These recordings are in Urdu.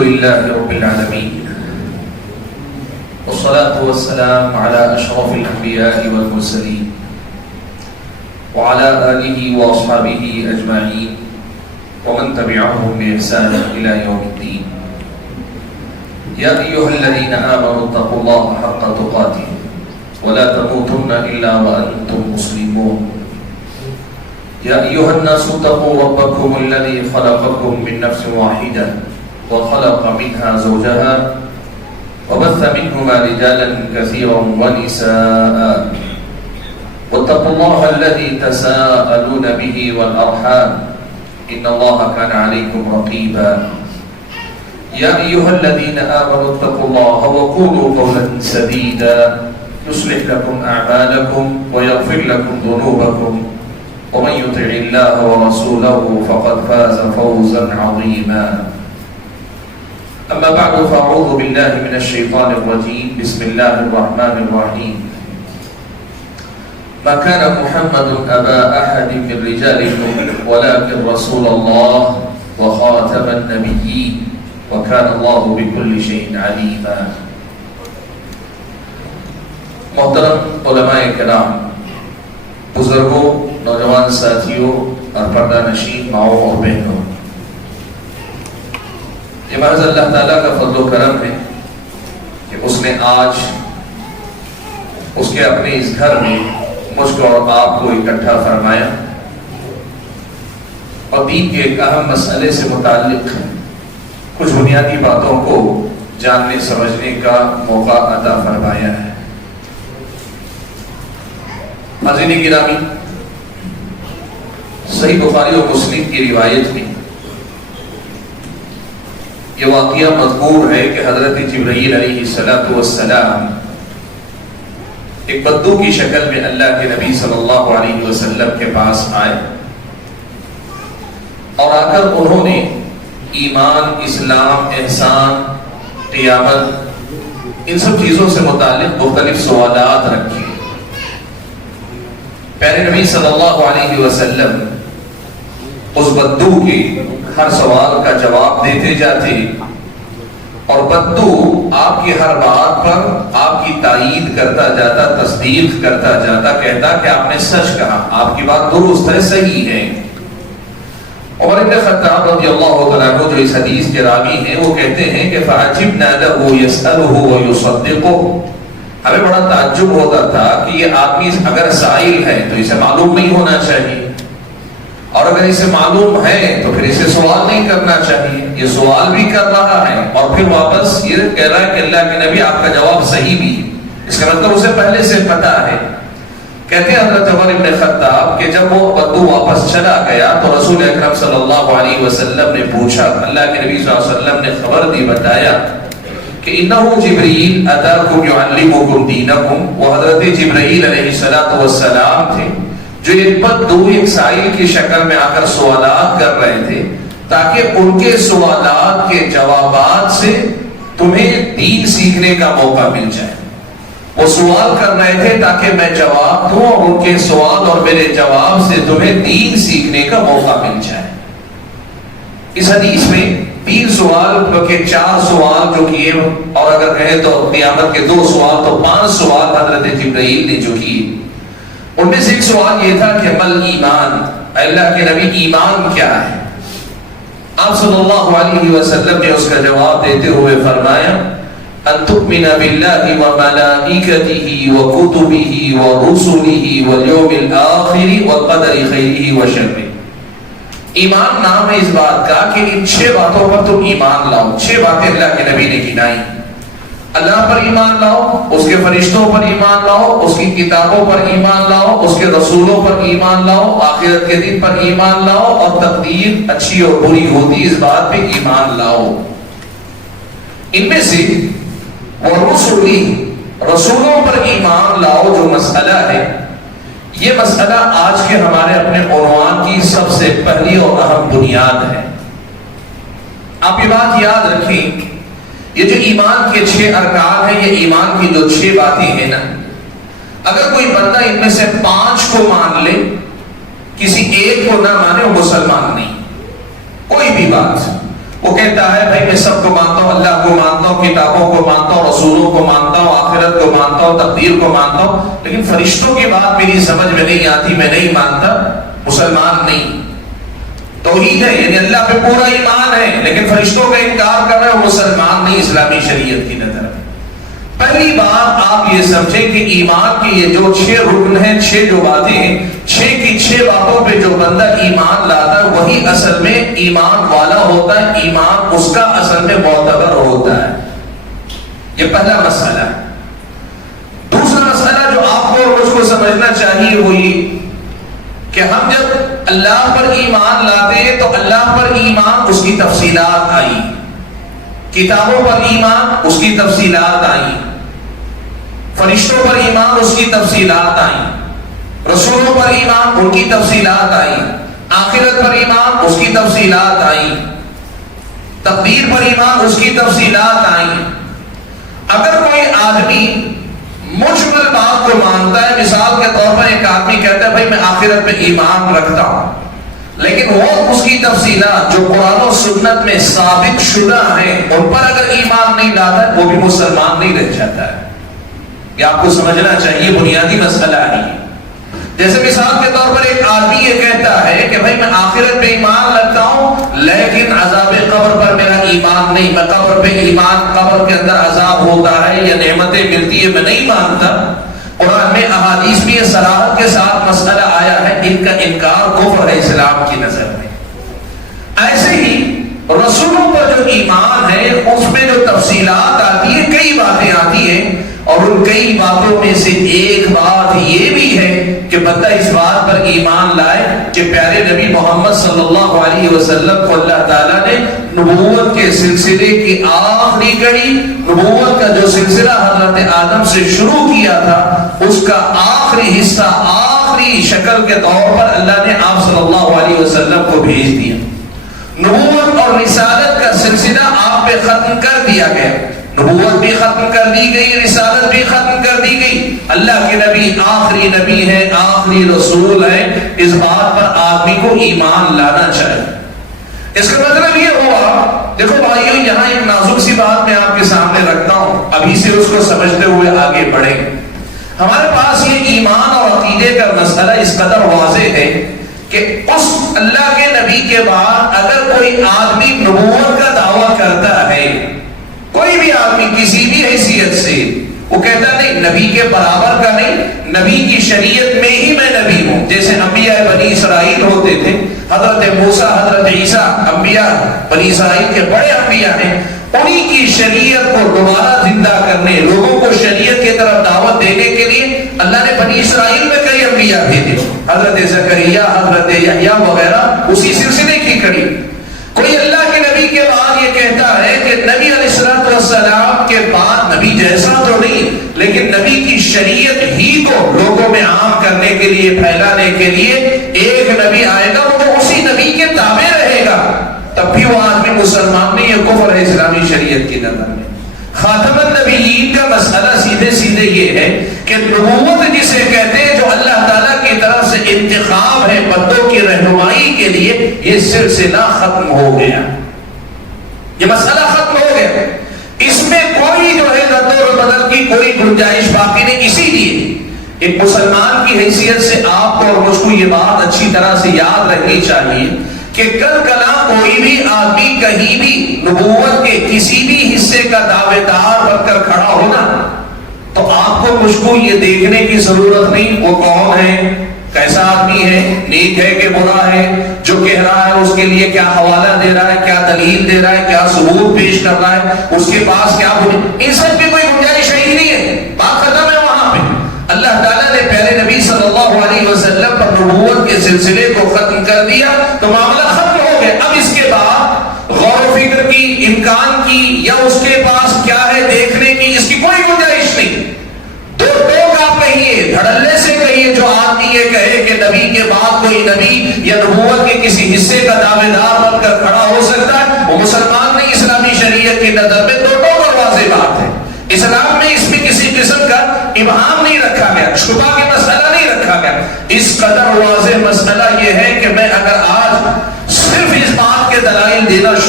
لله رب العالمين والصلاة والسلام على أشرف الأنبياء والمرسلين وعلى آله وأصحابه أجمعين ومن تبعهم بإحسان إلى يوم الدين. يا أيها الذين آمنوا اتقوا الله حق تقاته ولا تموتن إلا وأنتم مسلمون. يا أيها الناس اتقوا ربكم الذي خلقكم من نفس واحدة وخلق منها زوجها وبث منهما رجالا كثيرا ونساء واتقوا الله الذي تساءلون به والأرحام إن الله كان عليكم رقيبا. يا أيها الذين آمنوا اتقوا الله وقولوا قولا سديدا يصلح لكم أعمالكم ويغفر لكم ذنوبكم ومن يطع الله ورسوله فقد فاز فوزا عظيما. أما بعد فأعوذ بالله من الشيطان الرجيم. بسم الله الرحمن الرحيم. ما كان محمد أبا أحد من رجالكم ولكن رسول الله وخاتم النبيين وكان الله بكل شيء عليما. محترم علماء کرام، بزرگوں، نوجوان ساتھیوں اور پردہ نشین ماؤں اور بہنوں، یہ محض اللہ تعالیٰ کا فضل و کرم ہے کہ اس نے آج اس کے اپنے اس گھر میں مجھ کو اور آپ کو اکٹھا فرمایا اور دین کے ایک اہم مسئلے سے متعلق کچھ بنیادی باتوں کو جاننے سمجھنے کا موقع عطا فرمایا ہے. حاضرین گرامی، صحیح بخاری و مسلم کی روایت میں یہ واقعہ مذکور ہے کہ حضرت جبرائیل علیہ السلام ایک بدو کی شکل میں اللہ کے نبی صلی اللہ علیہ وسلم کے پاس آئے اور آ کر انہوں نے ایمان، اسلام، احسان، قیامت، ان سب چیزوں سے متعلق مختلف سوالات رکھے. پیارے نبی صلی اللہ علیہ وسلم اس بدو کے ہر سوال کا جواب دیتے جاتے اور بدو آپ کی ہر بات پر آپ کی تائید کرتا جاتا، تصدیق کرتا جاتا، کہتا کہ آپ نے سچ کہا، آپ کی بات درست ہے، صحیح ہے. عمر بن خطاب رضی اللہ عنہ جو اس حدیث کے راوی ہیں وہ کہتے ہیں کہ فعجبنا له يسأله ويصدقه. ہمیں بڑا تعجب ہوتا تھا کہ یہ آدمی اگر سائل ہے تو اسے معلوم نہیں ہونا چاہیے، اور اگر اسے معلوم ہے تو پھر اسے سوال نہیں کرنا چاہیے. یہ سوال بھی کر رہا ہے اور پھر واپس یہ کہہ رہا ہے کہ اللہ کے نبی آپ کا جواب صحیح بھی ہے. اس کا مطلب اسے پہلے سے پتا ہے. کہتے ہیں حضرت عمر بن خطاب کہ جب وہ بدو واپس چلا گیا تو رسول اکرم صلی اللہ علیہ وسلم نے پوچھا، اللہ کے نبی صلی اللہ علیہ وسلم نے خبر دی، بتایا کہ انہو جبرائیل اتاکم یعلمکم دینکم. وہ حضرت جبرائیل علیہ السلام تھے جو ایک بدو، ایک سائل کی شکل میں آ کر سوالات کر رہے تھے تاکہ ان کے سوالات کے جوابات سے تمہیں دین سیکھنے کا موقع مل جائے. وہ سوال کر رہے تھے تاکہ میں جواب دوں اور ان کے سوال اور میرے جواب سے تمہیں دین سیکھنے کا موقع مل جائے. اس حدیث میں 3 سوال بلکہ 4 سوال جو کیے، اور اگر کہیں تو قیامت کے 2 سوال تو 5 سوال حضرت جبرائیل نے جو کیے. ان میں سے ایک سوال یہ تھا کہ مل ایمان، اللہ کے نبی ایمان کیا ہے؟ آپ صلی اللہ علیہ وسلم نے اس کا جواب دیتے ہوئے فرمایا ان تؤمن باللہ وملائکتہ وکتبہ ورسلہ والیوم الآخر والقدر خیرہ وشرہ. ایمان نام ہے اس بات کا کہ ان 6 باتوں پر تم ایمان لاؤ. 6 باتیں اللہ کے نبی نے گنائی. اللہ پر ایمان لاؤ، اس کے فرشتوں پر ایمان لاؤ، اس کی کتابوں پر ایمان لاؤ، اس کے رسولوں پر ایمان لاؤ، آخرت کے دن پر ایمان لاؤ، اور تقدیر اچھی اور بری ہوتی اس بات پہ ایمان لاؤ. ان میں سے رسولوں پر ایمان لاؤ جو مسئلہ ہے، یہ مسئلہ آج کے ہمارے اپنے عنوان کی سب سے پہلی اور اہم بنیاد ہے. آپ یہ بات یاد رکھیں، یہ جو ایمان کے 6 ارکان ہیں، یہ ایمان کی جو 6 باتیں ہیں نا، اگر کوئی بندہ ان میں سے 5 کو مان لے، کسی ایک کو نہ مانے، وہ مسلمان نہیں. کوئی بھی بات، وہ وہ کہتا ہے بھائی میں سب کو مانتا ہوں، اللہ کو مانتا ہوں، کتابوں کو مانتا ہوں، رسولوں کو مانتا ہوں، آخرت کو مانتا ہوں، تقدیر کو مانتا ہوں، لیکن فرشتوں کی بات میری سمجھ میں نہیں آتی، میں نہیں مانتا، مسلمان نہیں۔ توحید ہے یعنی اللہ پہ پورا ایمان ہے لیکن فرشتوں کا انکار کر رہے ہو، مسلمان نہیں اسلامی شریعت کی نظر میں۔ پہلی بات آپ یہ سمجھیں کہ ایمان کی یہ جو 6 رکن ہیں، 6 جو باتیں ہیں، 6 کی 6 باتوں پہ جو بندہ ایمان لاتا ہے وہی اصل میں ایمان والا ہوتا ہے، ایمان اس کا اصل میں معتبر ہوتا ہے۔ یہ پہلا مسئلہ ہے۔ دوسرا مسئلہ جو آپ کو اور مجھ کو سمجھنا چاہیے وہ یہ کہ ہم جب اللہ پر ایمان لاتے ہیں تو اللہ پر ایمان اس کی تفصیلات آئی، کتابوں پر ایمان اس کی تفصیلات آئی، فرشتوں پر ایمان اس کی تفصیلات آئی، رسولوں پر ایمان ان کی تفصیلات آئی، آخرت پر ایمان اس کی تفصیلات آئی، تقدیر پر ایمان اس کی تفصیلات آئی۔ اگر کوئی آدمی مجمل بات کو مانتا ہے، مثال کے طور پر ایک آدمی کہتا ہے بھائی میں آخرت پہ ایمان رکھتا ہوں، لیکن وہ اس کی تفصیلات جو قرآن و سنت میں ثابت شدہ ہیں ان پر اگر ایمان نہیں لاتا ہے وہ بھی مسلمان نہیں رہ جاتا ہے۔ یہ آپ کو سمجھنا چاہیے، بنیادی مسئلہ ہے۔ جیسے مثال کے طور پر ایک آدمی یہ کہتا ہے کہ بھائی میں آخرت پہ ایمان رکھتا ہوں لیکن عذاب قبر پر میرا ایمان نہیں، میں قبر پہ ایمان، قبر کے اندر عذاب ہوتا ہے یا نعمتیں ملتی ہے میں نہیں مانتا۔ قرآن میں احادیث میں یہ صراحت کے ساتھ مسئلہ آیا ہے، ان کا انکار کفر ہے اسلام کی نظر میں۔ ایسے ہی رسولوں پر جو ایمان ہے اس میں جو تفصیلات آتی ہے، کئی باتیں آتی ہیں، اور ان کئی باتوں میں سے ایک بات یہ بھی ہے کہ بندہ اس بات پر ایمان لائے کہ پیارے نبی محمد صلی اللہ علیہ وسلم کو اللہ تعالیٰ نے نبوت کے سلسلے کی آخری کڑی، نبوت کا جو سلسلہ حضرت آدم سے شروع کیا تھا اس کا آخری حصہ، آخری شکل کے طور پر اللہ نے آپ صلی اللہ علیہ وسلم کو بھیج دیا۔ نبوت اور رسالت کا سلسلہ آپ پہ ختم کر دیا گیا، نبوت بھی ختم کر دی گئی، رسالت بھی ختم کر دی گئی، اللہ کے نبی آخری نبی ہے، آخری رسول ہے، اس بات پر آدمی کو ایمان لانا چاہیے۔ اس کا مطلب یہ ہوا، دیکھو بھائیو یہاں ایک نازک سی بات میں آپ کے سامنے رکھتا ہوں، ابھی سے اس کو سمجھتے ہوئے آگے بڑھیں۔ ہمارے پاس یہ ایمان اور عقیدے کا مسئلہ اس قدر واضح ہے کہ اس اللہ کے نبی کے بعد اگر کوئی آدمی نبوت کا دعویٰ کرتا ہے، کوئی بھی آدمی کسی بھی حیثیت سے، وہ کہتا نہیں نبی کے برابر کا نہیں، نبی کی شریعت میں ہی میں نبی ہوں، جیسے انبیاء بنی اسرائیل ہوتے تھے، حضرت موسیٰ، حضرت عیسیٰ، انبیاء بنی اسرائیل کے بڑے انبیاء ہیں، انہی کی شریعت کو دوبارہ زندہ کرنے، لوگوں کو شریعت کی طرف دعوت دینے کے لیے اللہ نے بنی اسرائیل میں کئی انبیاء بھیجے، حضرت زکریا، حضرت یحییٰ وغیرہ، اسی سلسلے کی کڑی۔ کوئی اللہ کے نبی کے بعد یہ کہتا ہے کہ نبی علیہ السلام کے بعد نبی جیسا تو نہیں لیکن نبی کی شریعت ہی کو لوگوں میں عام کرنے کے لیے، پھیلانے کے لیے ایک نبی آئے گا، وہ اسی نبی کے تابع رہے گا، تب بھی وہ آدمی مسلمان نہیں، یہ کفر ہے اسلامی شریعت کی نظر میں۔ خاتم النبیین کا مسئلہ سیدھے سیدھے یہ ہے کہ نبوت جسے کہتے ہیں جو اللہ تعالیٰ کی طرف سے انتخاب ہے بندوں کی رہنمائی کے لیے، یہ سلسلہ ختم ہو گیا، یہ مسئلہ ختم ہو گیا، اس میں کوئی جو ہے رد و بدل کی کوئی گنجائش باقی نہیں۔ اسی لیے ایک مسلمان کی حیثیت سے آپ کو اور مجھ کو یہ بات اچھی طرح سے یاد رکھنی چاہیے کہ کل کلا کوئی بھی آدمی کہیں بھی نبوت کے کسی بھی حصے کا دعوے دار بن کر کھڑا ہونا تو آپ کو مجھ کو یہ دیکھنے کی ضرورت نہیں وہ کون ہے، کیسا آدمی ہے، نیک ہے کہ برا ہے، جو کہہ رہا ہے اس کے لیے کیا حوالہ دے رہا ہے، کیا دلیل دے رہا ہے، کیا ثبوت پیش کر رہا ہے، اس کے پاس کیا ان سب کی کوئی گنجائش ہی نہیں ہے، بات ختم ہے وہاں پہ۔ اللہ تعالیٰ نے پیارے نبی صلی اللہ علیہ وسلم پر نبوت کے سلسلے کو ختم کر دیا تو معاملہ ختم ہو گیا۔ اب اس کے بعد غور و فکر کی، امکان کی یا اس کے پاس کیا ہے دیکھنے کی، اس کی کوئی گنجائش نہیں۔ دو ٹوک آپ کہیے، دھڑلے سے کہیے، جو آدمی یہ کہے کہ نبی کے بعد کوئی نبی یا نبوت کے کسی حصے کا دعوے دار بن کر کھڑا ہو سکتا ہے، وہ مسلمان نہیں اسلامی شریعت کی نظر میں۔ دو ٹوک اور واضح بات ہے، اسلام میں اس میں کسی قسم کا ابہام نہیں رکھا گیا، شبہ کے مسئلہ نہیں رکھا گیا۔ اس قدر واضح مسئلہ یہ ہے کہ میں اگر آج صرف اس بات کے دلائل دینا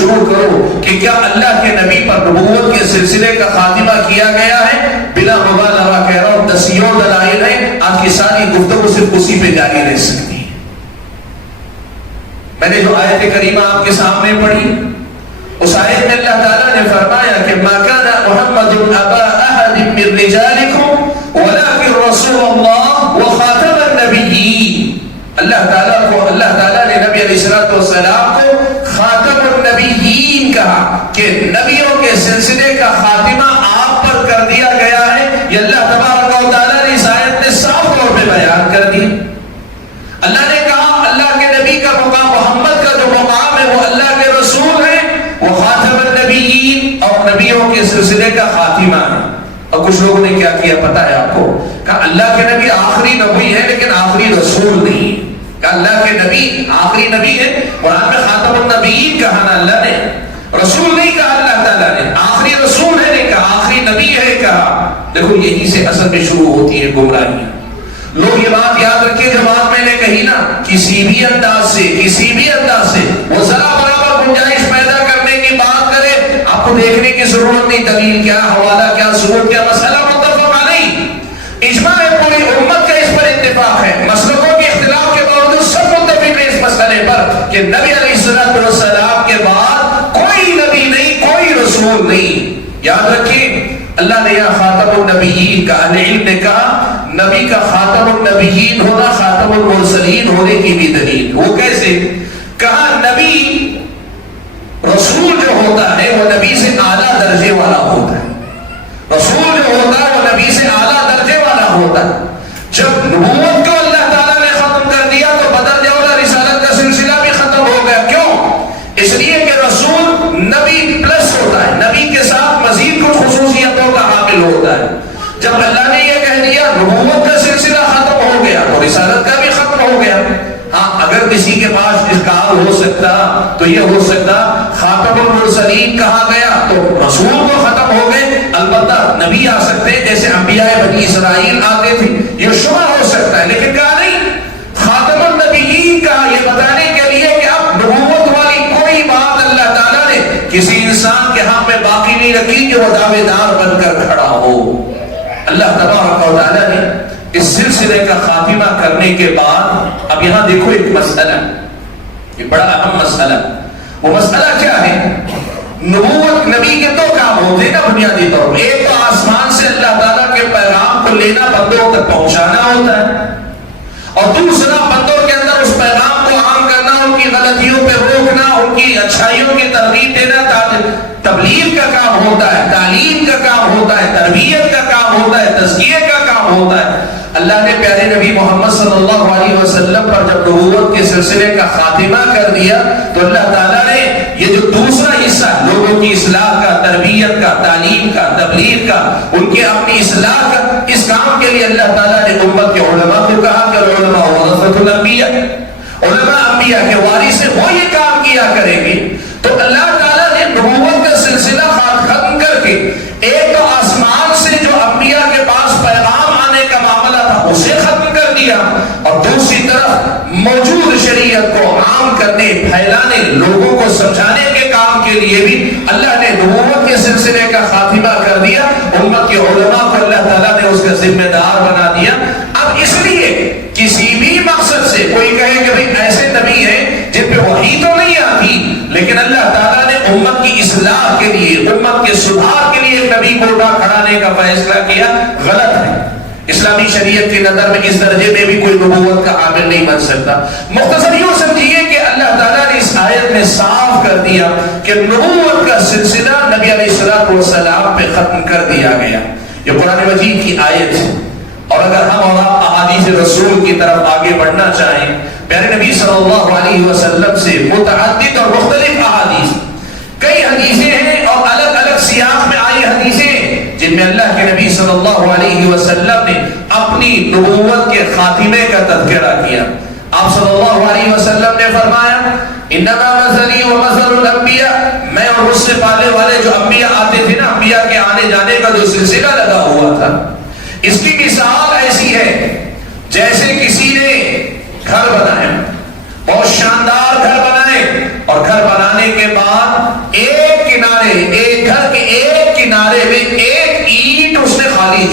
شروع کرو کہ کیا اللہ کے نبی پر نبوت کے سلسلے کا خاتمہ کیا گیا ہے؟ بلا مبالغہ کہہ رہا ہوں، دسیوں دلائل ہیں، آج کی ساری گفتگو صرف اسی پہ جاری رہ سکتی ہے۔ میں نے جو آیت کریمہ آپ کے سامنے پڑھی، اس آیت میں اللہ تعالیٰ نے فرمایا کہ ما کان محمد ابا احد من رجالکم ولکن رسول اللہ وخاتم النبیین۔ اللہ تعالیٰ نے نبی علیہ السلام کو خاتم النبیین کہا کہ نبیوں کے سلسلے کا خاتمہ آپ پر کر دیا گیا ہے۔ یہ اللہ تبارک و تعالیٰ نے اس آیت میں صاف طور پہ بیان کر دی۔ اللہ نے کہا اللہ کے نبی کا مقام، محمد کا جو مقام ہے وہ اللہ کے رسول ہے، وہ خاتم النبیین اور نبیوں کے سلسلے کا خاتمہ ہے۔ اور کچھ لوگوں نے کیا کیا پتا ہے آپ کو؟ کہا اللہ کے نبی آخری نبی ہے لیکن آخری رسول نہیں۔ کہا اللہ کے نبی آخری نبی ہے، قرآن میں خاتم النبیین کہا نا اللہ نے، رسول نہیں کہا اللہ تعالیٰ نے، آخری رسول ہے نہیں کہا، آخری نبی ہے کہا۔ دیکھو یہی سے اصل میں شروع ہوتی ہے گمراہیاں۔ لوگ یہ بات یاد رکھیں جو بات میں نے کہی نا، کسی بھی انداز سے وہ ذرا برابر گنجائش پیدا کرنے کی بات کرے، آپ کو دیکھنے کی ضرورت نہیں دلیل کیا، حوالہ کیا، ثبوت کیا، مسئلہ متفق علیہ، اجماع ہے، پوری امت کا اس پر اتفاق ہے، مسلکوں کے اختلاف کے باوجود سب متفق ہیں اس مسئلے پر کہ نبی علیہ السلام کے بعد کوئی نبی نہیں، کوئی رسول نہیں۔ یاد رکھیں اللہ نے یہاں خاتم النبیین کا، اہل علم نے کہا نبی کا خاتم النبیین ہونا خاتم المرسلین ہونے کی بھی دلیل۔ وہ کیسے؟ کہا نبی رسول جو ہوتا ہے وہ نبی سے اعلیٰ درجے والا ہوتا ہے، رسول جو ہوتا ہے وہ نبی سے اعلیٰ درجے والا ہوتا ہے۔ جب نبوت کو اللہ تعالیٰ نے ختم کر دیا تو بدرجہ والا رسالت کا سلسلہ بھی ختم ہو گیا۔ کیوں؟ اس لیے کہ رسول نبی پلس ہوتا ہے، نبی کے ساتھ مزید کچھ خصوصیتوں کا حامل ہوتا ہے۔ جب اللہ نے یہ کہہ دیا نبوت کا سلسلہ ختم ہو گیا تو رسالت کا بھی ختم ہو گیا۔ ہاں اگر کسی کے پاس اس کا ہو سکتا تو یہ ہو سکتا خاتم المرسلین کہا گیا تو رسول تو ختم ہو گئے، البتہ نبی آ سکتے جیسے انبیاء بنی اسرائیل آتے تھے، یہ شبہ ہو سکتا ہے، لیکن کہا نہیں خاتم النبیین کہا، یہ بتانے کے لیے کہ اب نبوت والی کوئی بات اللہ تعالیٰ نے کسی انسان کے ہاں میں باقی نہیں رکھی کہ وہ دعوے دار بن کر کھڑا ہو۔ اللہ تبارک و تعالیٰ نے اس سلسلے کا خاتمہ کرنے کے بعد اب یہاں دیکھو ایک مسئلہ، یہ بڑا اہم مسئلہ، وہ مسئلہ کیا ہے؟ نبوت نبی کے دو کام ہوتے ہیں نا بنیادی طور پر، ایک تو آسمان سے اللہ تعالیٰ کے پیغام کو لینا، بندوں تک پہنچانا ہوتا ہے، اور دوسرا بندوں کے اندر اس پیغام کو عام کرنا، ان کی غلطیوں پہ روکنا، ان کی اچھائیوں کی ترغیب دینا۔ تبلیغ کا کام ہوتا ہے، تعلیم کا کام ہوتا ہے، تربیت کا کام ہوتا ہے، تزکیے کا کام ہوتا ہے۔ اللہ نے پیارے نبی محمد صلی اللہ علیہ وسلم پر جب نبوت کے سلسلے کا خاتمہ کر دیا تو اللہ تعالیٰ نے یہ جو دوسرا حصہ لوگوں کی اصلاح کا، تربیت کا، تعلیم کا، تبلیغ کا، ان کے اپنی اصلاح کا، اس کام کے لیے اللہ تعالیٰ نے امت کے علماء کو کہا کہ علماء ورثۃ الانبیاء، علماء انبیاء کے وارث ہیں، وہ یہ کام کیا کریں گے۔ تو اللہ تعالیٰ نے نبوت کا سلسلہ ختم کر کے ایک تو آسمان سے جو انبیاء کے پاس پیغام آنے کا معاملہ تھا اسے ختم کر دیا، اور دوسری طرف موجود شریعت کو عام کرنے، پھیلانے، لوگوں کو سمجھانے کے کام کے لیے بھی اللہ نے نبوت کے سلسلے کا خاتمہ کر دیا۔ امت کے علماء کو اللہ تعالیٰ نے اس کا ذمہ دار بنا دیا۔ اب اس لیے کسی بھی مقصد سے کوئی کہے کہ بھئی ایسے نبی ہیں جن پہ وحی تو نہیں آتی لیکن اللہ تعالیٰ نے امت کی اصلاح کے لیے، امت کے سدھار کے لیے ایک نبی کو اٹھا کھڑانے کا فیصلہ کیا، غلط ہے۔ اسلامی شریعت کی نظر میں اس درجے میں بھی کوئی نبوت کا عامل نہیں بن سکتا۔ مختصر یوں سمجھیے کہ اللہ تعالیٰ نے اس آیت میں صاف کر دیا کہ نبوت کا سلسلہ نبی علیہ السلام پہ ختم کر دیا گیا۔ یہ قرآن مجید کی آیت ہے، اور اگر ہم اور آپ احادیث رسول کی طرف آگے بڑھنا چاہیں، پیارے نبی صلی اللہ علیہ وسلم سے متعدد اور مختلف احادیث، کئی حدیثیں ہیں اور الگ الگ سیاق میں آئی حدیثیں جن میں اللہ کے نبی صلی اللہ علیہ وسلم نے اپنی نبوت کے خاتمے کا تذکرہ کیا۔ آپ صلی اللہ علیہ وسلم نے فرمایا انما مثلی ومثل الانبیاء، میں اور مجھ سے پہلے والے جو انبیاء آتے تھے نا، انبیاء کے آنے جانے کا جو سلسلہ لگا ہوا تھا، اس کی مثال ایسی ہے جیسے کسی نے گھر بنایا، بہت شاندار گھر بنائے، اور گھر بنانے کے بعد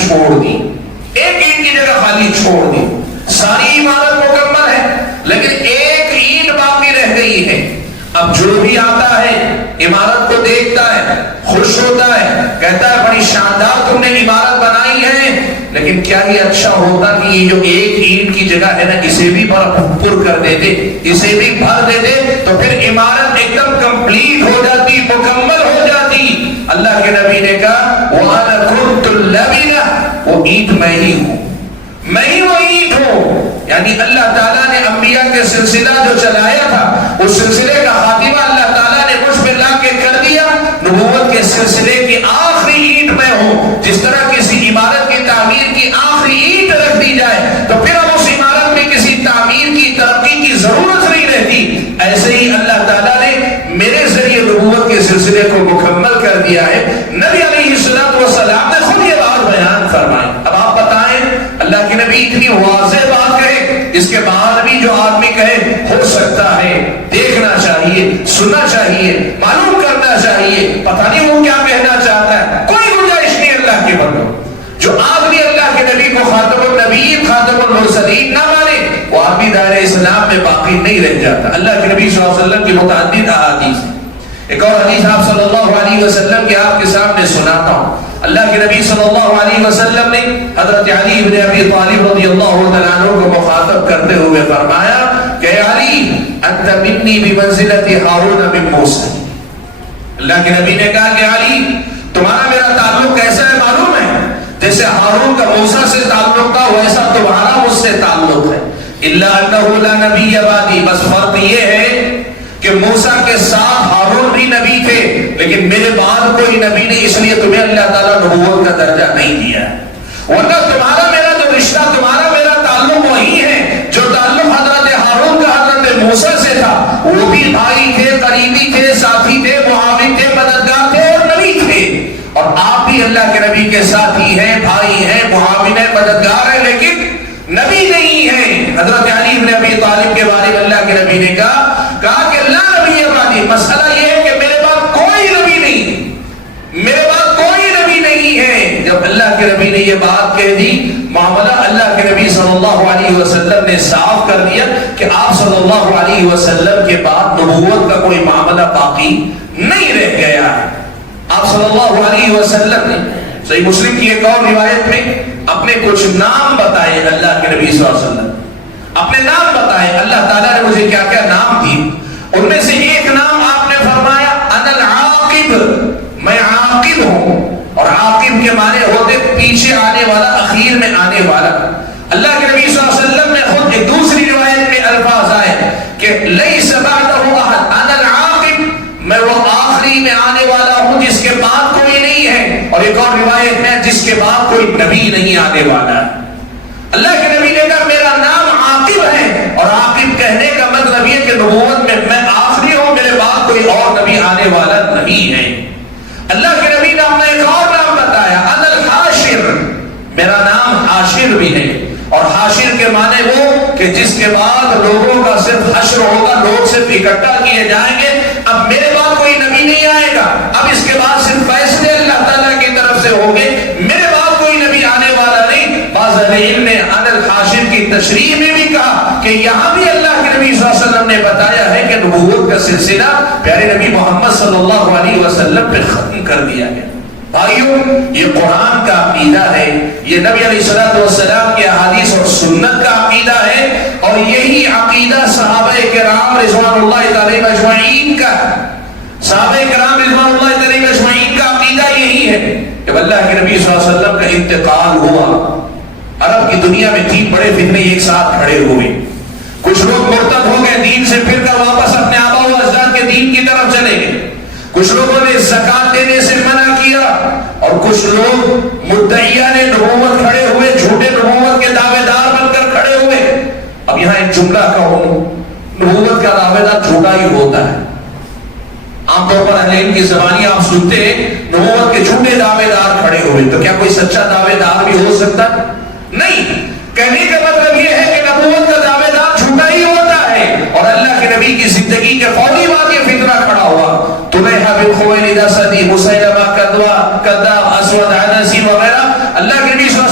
چھوڑ دی، ایک اینٹ کی جگہ خالی چھوڑ دی، ساری عمارت مکمل ہے لیکن ایک اینٹ باقی رہ گئی ہے. اب جو بھی آتا ہے عمارت کو دیکھتا ہے، خوش ہوتا ہے، کہتا ہے بڑی شاندار تم نے عمارت بنائی ہے، لیکن کیا یہ اچھا ہوتا کہ یہ جو ایک اینٹ کی جگہ ہے نا اسے بھی پر کر دیتے، اسے بھی بھر دیتے تو پھر عمارت ایک دم کمپلیٹ ہو جاتی، مکمل ہو جاتی. اللہ کے نبی نے کہا وَأَنَا كُنْتُ اللَّبِنَةُ، وہ اینٹ میں ہی ہوں، میں ہی وہ اینٹ ہوں. یعنی اللہ تعالیٰ نے انبیاء کے سلسلہ جو چلایا تھا اس سلسلے کا خاتمہ اللہ تعالیٰ نے مجھ پہ لا کے کر دیا. نبوت کے سلسلے کی آخری اینٹ میں ہوں. جس طرح کسی عمارت کی تعمیر کی آخری اینٹ رکھ دی جائے تو پھر اب اس عمارت میں کسی تعمیر کی ترقی کی ضرورت نہیں رہتی، ایسے ہی اللہ تعالیٰ نے میرے ذریعے نبوت کے سلسلے کو مکمل کر دیا ہے. نبی علیہ السلام نے خود یہ بات بیان فرمائی. اب آپ بتائیں اللہ کے نبی اتنی واضح بات کہے، اس کے بعد بھی جو آدمی کہے ہو سکتا ہے، دیکھنا چاہیے، سننا چاہیے، معلوم کرنا چاہیے، پتہ نہیں وہ کیا کہنا چاہتا ہے. کوئی گنجائش نہیں اللہ کے بندوں. جو آدمی اللہ کے نبی کو خاتم النبیین خاتم المرسلین نہ مانے وہ آدمی دائرہ اسلام میں باقی نہیں رہ جاتا. اللہ کے نبی صلی اللہ علیہ وسلم کی متعدد احادیث. ایک اور حدیث آپ صلی اللہ علیہ وسلم کی آپ کے سامنے سناتا ہوں. اللہ کے نبی صلی اللہ علیہ وسلم نے حضرت علی بن ابی طالب رضی اللہ تعالیٰ عنہ کو مخاطب کرتے ہوئے فرمایا کہ علی انت منی بمنزلت ہارون من موسیٰ. اللہ کے نبی نے کہا کہ علی تمہارا میرا تعلق کیسا ہے معلوم ہے؟ جیسے ہارون کا موسیٰ سے تعلق تھا ویسا تمہارا مجھ سے تعلق ہے. الا انہ لا نبی بعدی، بس فرق یہ ہے کہ موسیٰ کے ساتھ ہارون بھی نبی تھے لیکن میرے بعد کوئی نبی نہیں، اس لیے تمہیں اللہ تعالیٰ نبوت کا درجہ نہیں دیا. ورنہ تمہارا میرا جو رشتہ، تمہارا میرا تعلق وہی ہے جو تعلق حضرت ہارون کا حضرت موسیٰ سے تھا. وہ بھی بھائی تھے، قریبی تھے، ساتھی تھے، معاون تھے، مددگار تھے اور نبی تھے. اور آپ بھی اللہ کے نبی کے ساتھی ہیں، بھائی ہیں، معاون ہیں، مددگار ہیں، لیکن نبی نہیں ہیں. حضرت علی بن ابی طالب کے بارے میں اللہ کے نبی نے کہا کہ لا نبی بعدی، مسئلہ یہ ہے کہ میرے بعد کوئی نبی نہیں، میرے بعد کوئی نبی نہیں ہے. جب اللہ کے نبی نے یہ بات کہہ دی معاملہ اللہ کے نبی صلی اللہ علیہ وسلم نے صاف کر دیا کہ آپ صلی اللہ علیہ وسلم کے بعد نبوت کا کوئی معاملہ باقی نہیں رہ گیا ہے. آپ صلی اللہ علیہ وسلم نے صحیح مسلم کی ایک اور روایت میں اپنے کچھ نام بتائے. اللہ کے نبی صلی اللہ علیہ وسلم اپنے نام بتائے، اللہ تعالیٰ نے مجھے کیا کیا نام دی. ان میں سے ایک نام آپ نے فرمایا انا العاقب، میں عاقب ہوں. اور عاقب کے معنی ہوتے پیچھے آنے والا، اخیر میں آنے والا. اللہ کے نبی صلی اللہ علیہ وسلم میں خود ایک دوسری روایت میں الفاظ آئے کہ لیس بعدہ احد، انا العاقب، میں وہ آخری میں آنے والا ہوں جس کے بعد کوئی نہیں ہے. اور ایک اور روایت میں جس کے بعد کوئی نبی نہیں آنے والا. اللہ کے نبی نے کہا میرا نام عاقب ہے، اور عاقب کہنے کا مطلب یہ کہ نبوت میں آخری ہوں، میرے بعد کوئی اور نبی آنے والا نہیں ہے. اللہ کے نبی نے اپنا ایک اور نام بتایا انا الحاشر، میرا نام حاشر بھی ہے. اور حاشر کے معنی وہ کہ جس کے بعد لوگوں کا صرف حشر ہوگا، لوگ صرف اکٹھا کیے جائیں گے. اب میرے بعد کوئی نبی نہیں آئے گا، اب اس کے بعد صرف فیصلے اللہ تعالیٰ کی طرف سے ہوں گے، میرے بعد کوئی نبی آنے والا نہیں. بعض اہل علم نے انا الحاشر کی تشریح میں بھی کہا کہ یہاں بھی اللہ کے نبی صلی اللہ علیہ وسلم نے بتایا ہے کہ نبوت کا سلسلہ پیارے نبی محمد صلی اللہ علیہ وسلم پہ ختم کر دیا گیا. بھائیوں یہ قرآن کا عقیدہ ہے، یہ نبی علیہ السلام کی احادیث اور سنت کا عقیدہ ہے. اور یہی عقیدہ صحابہ کرام رضوان اللہ تعالی اجمعین کا، صحابہ کرام رضوان اللہ تعالی اجمعین کا عقیدہ یہی ہے. جب اللہ کے نبی صلی اللہ علیہ وسلم کا انتقال ہوا، عرب کی دنیا میں تین بڑے فتنے ایک ساتھ کھڑے ہوئے. کچھ لوگ مرتد ہو گئے، دین سے پھر کر واپس اپنے آبا و اجداد کے دین کی طرف چلے گئے. کچھ لوگوں نے زکات دینے سے منع کیا، اور کچھ لوگ مدعیان نبوت کھڑے ہوئے، جھوٹے نبوت کے دعوے دار بن کر کھڑے ہوئے. اب یہاں ایک جملہ کہوں، نبوت کا دعوے دار جھوٹا ہی ہوتا ہے. عام طور پر اہل علم کی زبانی آپ سنتے ہیں نبوت کے جھوٹے دعوے دار کھڑے ہوئے، تو کیا کوئی سچا دعوے دار بھی ہو سکتا ہے؟ نہیں. کہنے کا مطلب یہ ہے کہ نبوت کا دعوے دار جھوٹا ہی ہوتا ہے. اور اللہ کے نبی کی زندگی کے فوری بعد یہ فتنہ کھڑا ہوا. طلحہ بن خویلد اسدی، مسیلمہ کذاب، اسود عنسی وغیرہ. اللہ کے نبی صلی اللہ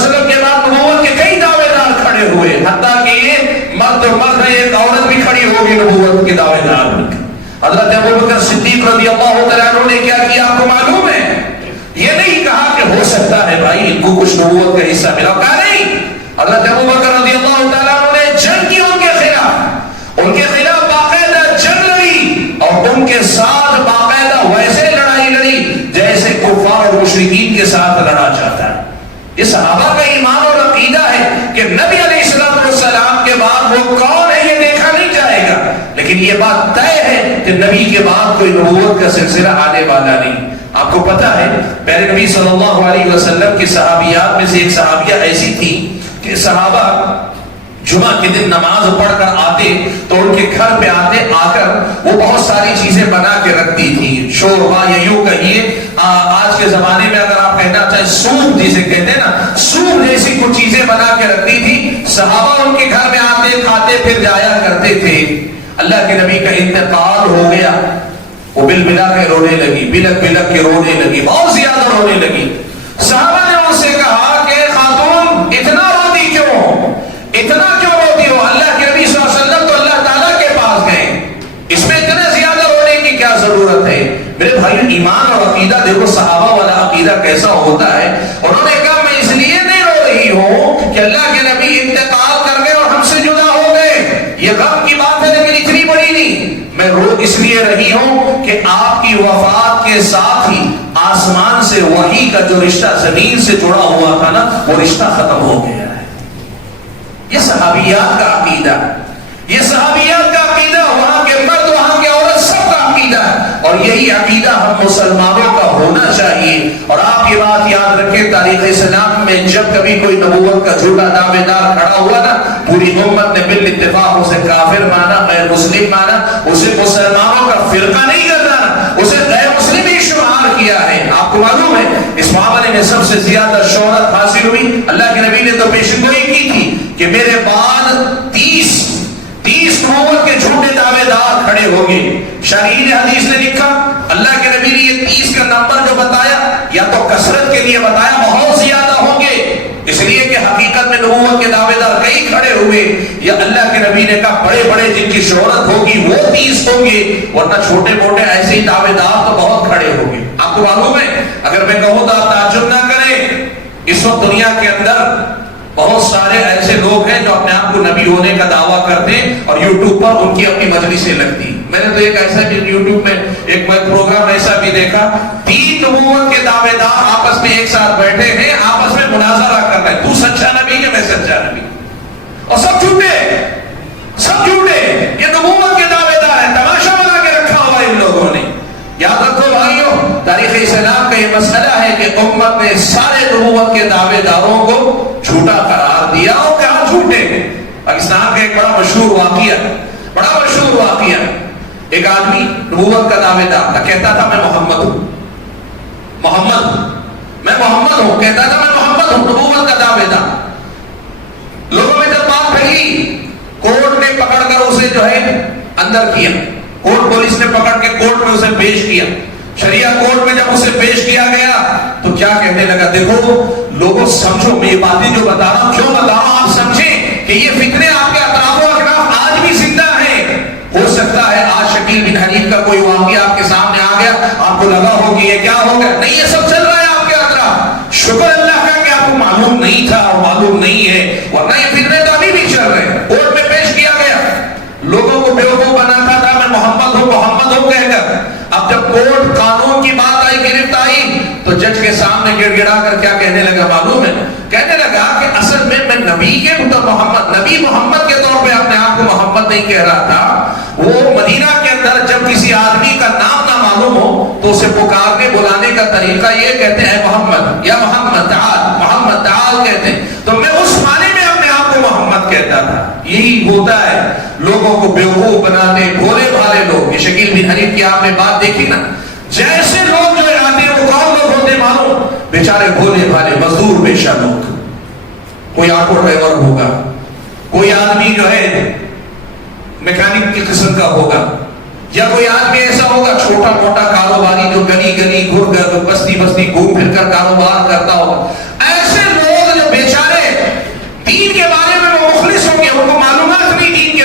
مرد تو مرد ہے، ایک عورت بھی کھڑی ہوگی نبوت کے دعوے دار بن کر۔ حضرت ابوبکر صدیق رضی اللہ تعالیٰ عنہ نے کیا کیا آپ کو معلوم ہے؟ یہ نہیں کہا کہ ہو سکتا ہے بھائی ان کو کچھ نبوت کا حصہ ملا، کہا نہیں۔ حضرت ابوبکر رضی اللہ تعالیٰ عنہ نے جنگ کی ان کے خلاف باقاعدہ جنگ لڑی، اور ان کے ساتھ باقاعدہ ویسے لڑائی لڑی جیسے کفار اور مشرکین کے ساتھ لڑا جاتا ہے۔ یہ صحابہ کا ایمان اور عقیدہ ہے کہ نبی علیہ السلام کے بعد وہ کون ہے یہ دیکھا نہیں جائے گا، لیکن یہ بات طے ہے کہ نبی کے بعد کوئی نبوت کا سلسلہ آنے والا نہیں۔ آپ کو پتا ہے پیارے نبی صلی اللہ علیہ وسلم کی صحابیات میں سے ایک صحابیہ ایسی تھی کہ صحابہ جمعہ کے دن نماز پڑھ کر آتے تو ان کے گھر پہ آتے، آ کر وہ بہت ساری چیزیں بنا کے رکھتی تھی، شوربا یا یوں کہیے آج کے زمانے میں اگر آپ کہنا چاہیں سوپ جسے کہتے ہیں نا، سوپ جیسی کچھ چیزیں بنا کے رکھتی تھی۔ صحابہ ان کے گھر میں آتے کھاتے پھر جایا کرتے تھے۔ اللہ کے نبی کا انتقال ہو گیا، وہ بل بلا کے رونے لگی، بلک بلک کے رونے لگی، بہت زیادہ رونے لگی۔ صحابہ نے ان سے کہا کہ خاتون اتنا روتی کیوں، اتنا کیوں روتی ہو؟ اللہ کے نبی صلی اللہ علیہ وسلم تو اللہ تعالیٰ کے پاس گئے، اس میں اتنے زیادہ رونے کی کیا ضرورت ہے؟ میرے بھائی ایمان اور عقیدہ دیکھو صحابہ والا عقیدہ کیسا ہوتا ہے۔ انہوں نے کہا میں اس لیے نہیں رو رہی ہوں کہ اللہ کے نبی انتقال کر گئے اور ہم سے جدا ہو گئے، یہ غم کی بات ہے لیکن اتنی بڑی نہیں، میں رو اس لیے رہی ہوں کہ آپ کی وفات کے ساتھ ہی آسمان سے وحی کا جو رشتہ زمین سے جڑا ہوا تھا نا، وہ رشتہ ختم ہو گیا ہے۔ یہ صحابیات کا عقیدہ، یہ صحابیات کا عقیدہ، وہاں کے مرد وہاں کے عورت سب کا عقیدہ ہے، اور یہی عقیدہ ہم مسلمانوں کا ہونا چاہیے۔ اور آپ یہ بات یاد رکھیں تاریخ اسلام میں جب کبھی کوئی نبوت کا جھوٹا دعوے دار کھڑا ہوا نا، پوری امت نے بالاتفاق اسے کافر مانا، غیر مسلم مانا، اسے مسلمانوں کا فرقہ نہیں گردانا، اسے غیر مسلم ہی شمار کیا ہے۔ آپ کو معلوم ہے اس معاملے میں سب سے زیادہ شہرت حاصل ہوئی، اللہ کے نبی نے تو پیشن گوئی کی تھی کہ میرے بعد 30 نبوت کے جھوٹے دعوے دار کھڑے ہوں گے۔ شارحین حدیث نے لکھا اللہ کے نبی نے یہ 30 کا نمبر جو بتایا یا تو کثرت کے لیے بتایا، بہت زیادہ ہوں گے، اس لیے کہ حقیقت میں نبوت کے دعوے دار کئی کھڑے ہوئے، یا اللہ کے نبی نے کہا بڑے بڑے جن کی شہرت ہوگی وہ 30 ہوں گے، ورنہ چھوٹے موٹے ایسے ہی دعوے دار تو بہت کھڑے ہوں گے۔ آپ کو معلوم ہے اگر میں کہوں تو آپ تعجب نہ کریں، اس وقت دنیا کے اندر بہت سارے ایسے لوگ ہیں جو اپنے آپ کو نبی ہونے کا دعویٰ کرتے ہیں اور یوٹیوب پر ان کی اپنی مجلسیں لگتی۔ میں نے تو ایک ایسا بھی یوٹیوب میں ایک پروگرام ایسا بھی دیکھا، 3 نبوت کے دعوے دار آپس میں ایک ساتھ بیٹھے ہیں، آپس میں مناظرہ کر رہے ہیں، تو سچا نبی ہے میں سچا نبی، اور سب جھوٹے، سب جھوٹے، یہ نبوت کے دعوے دار ہیں، تماشا بنا کے رکھا ہوا ان لوگوں نے۔ یاد رکھو بھائیو تاریخ اسلام کا یہ مسئلہ ہے کہ امت نے سارے نبوت کے دعوے داروں کو جھوٹا قرار دیا اور کہا جھوٹے ہیں۔ پاکستان کا ایک بڑا مشہور واقعہ، ایک آدمی نبوت کا دعوے دار تھا، کہتا تھا میں محمد ہوں، کہتا تھا میں محمد ہوں، نبوت کا دعوے دار۔ لوگوں میں جب بات پھیلی، کورٹ نے پکڑ کر اسے جو ہے اندر کیا، کورٹ پولیس نے پکڑ کے کورٹ میں اسے پیش کیا، شریعہ کورٹ میں جب اسے پیش کیا گیا تو کیا کہنے لگا، دیکھو لوگوں سمجھو میں یہ باتیں جو بتا رہا ہوں کیوں بتا رہا ہوں، آپ سمجھیں کہ یہ فتنے آپ کے اطراف و اکناف آج بھی زندہ ہیں۔ ہو سکتا ہے آج شکیل بن حنیف کا کوئی واقعہ آپ کے سامنے آ گیا، آپ کو لگا ہو کہ یہ کیا ہو گیا، نہیں، یہ سب چل رہا ہے آپ کے اطراف، شکر اللہ کا کہ آپ کو معلوم نہیں تھا اور معلوم نہیں ہے، ورنہ یہ فتنے تو ابھی بھی چل رہے ہیں۔ کورٹ میں پیش کیا گیا، لوگوں کو بیوقوف بناتا تھا میں محمد ہوں کہہ کر، اب جب کورٹ قانون کی بات آئی، گرفت آئی، تو جج کے سامنے گڑ گڑا کر کیا کہنے لگا معلوم ہے، کہنے لگا کہ اصل میں نبی کے محمد کے طور پہ اپنے آپ کو محمد نہیں کہہ رہا تھا، وہ مدینہ کے اندر جب کسی آدمی کا نام نہ معلوم ہو تو اسے پکارنے بلانے کا طریقہ یہ کہتے ہیں محمد یا محمد تعال کہتے ہیں، تو میں اس معنی میں اپنے آپ کو محمد کہتا تھا۔ یہی ہوتا ہے، لوگوں کو بیوقوف بناتے بھولے بھالے لوگ۔ یہ شکیل بن حنیف کی آپ نے بات دیکھی نا، جیسے لوگ جو آتے ہیں وہ کون لوگ ہوتے معلوم، بیچارے بھولے بھالے مزدور پیشہ لوگ، کوئی آٹو ڈرائیور ہوگا، کوئی آدمی جو ہے میکینک کی قسم کا ہوگا، یا کوئی آدمی ایسا ہوگا چھوٹا موٹا کاروباری جو گلی گلی بستی بستی گھوم پھر کر کاروبار کرتا ہوگا۔ ایسے لوگ جو بیچارے دین کے بارے میں وہ مخلص ہوں گے، ان کو معلومات نہیں دی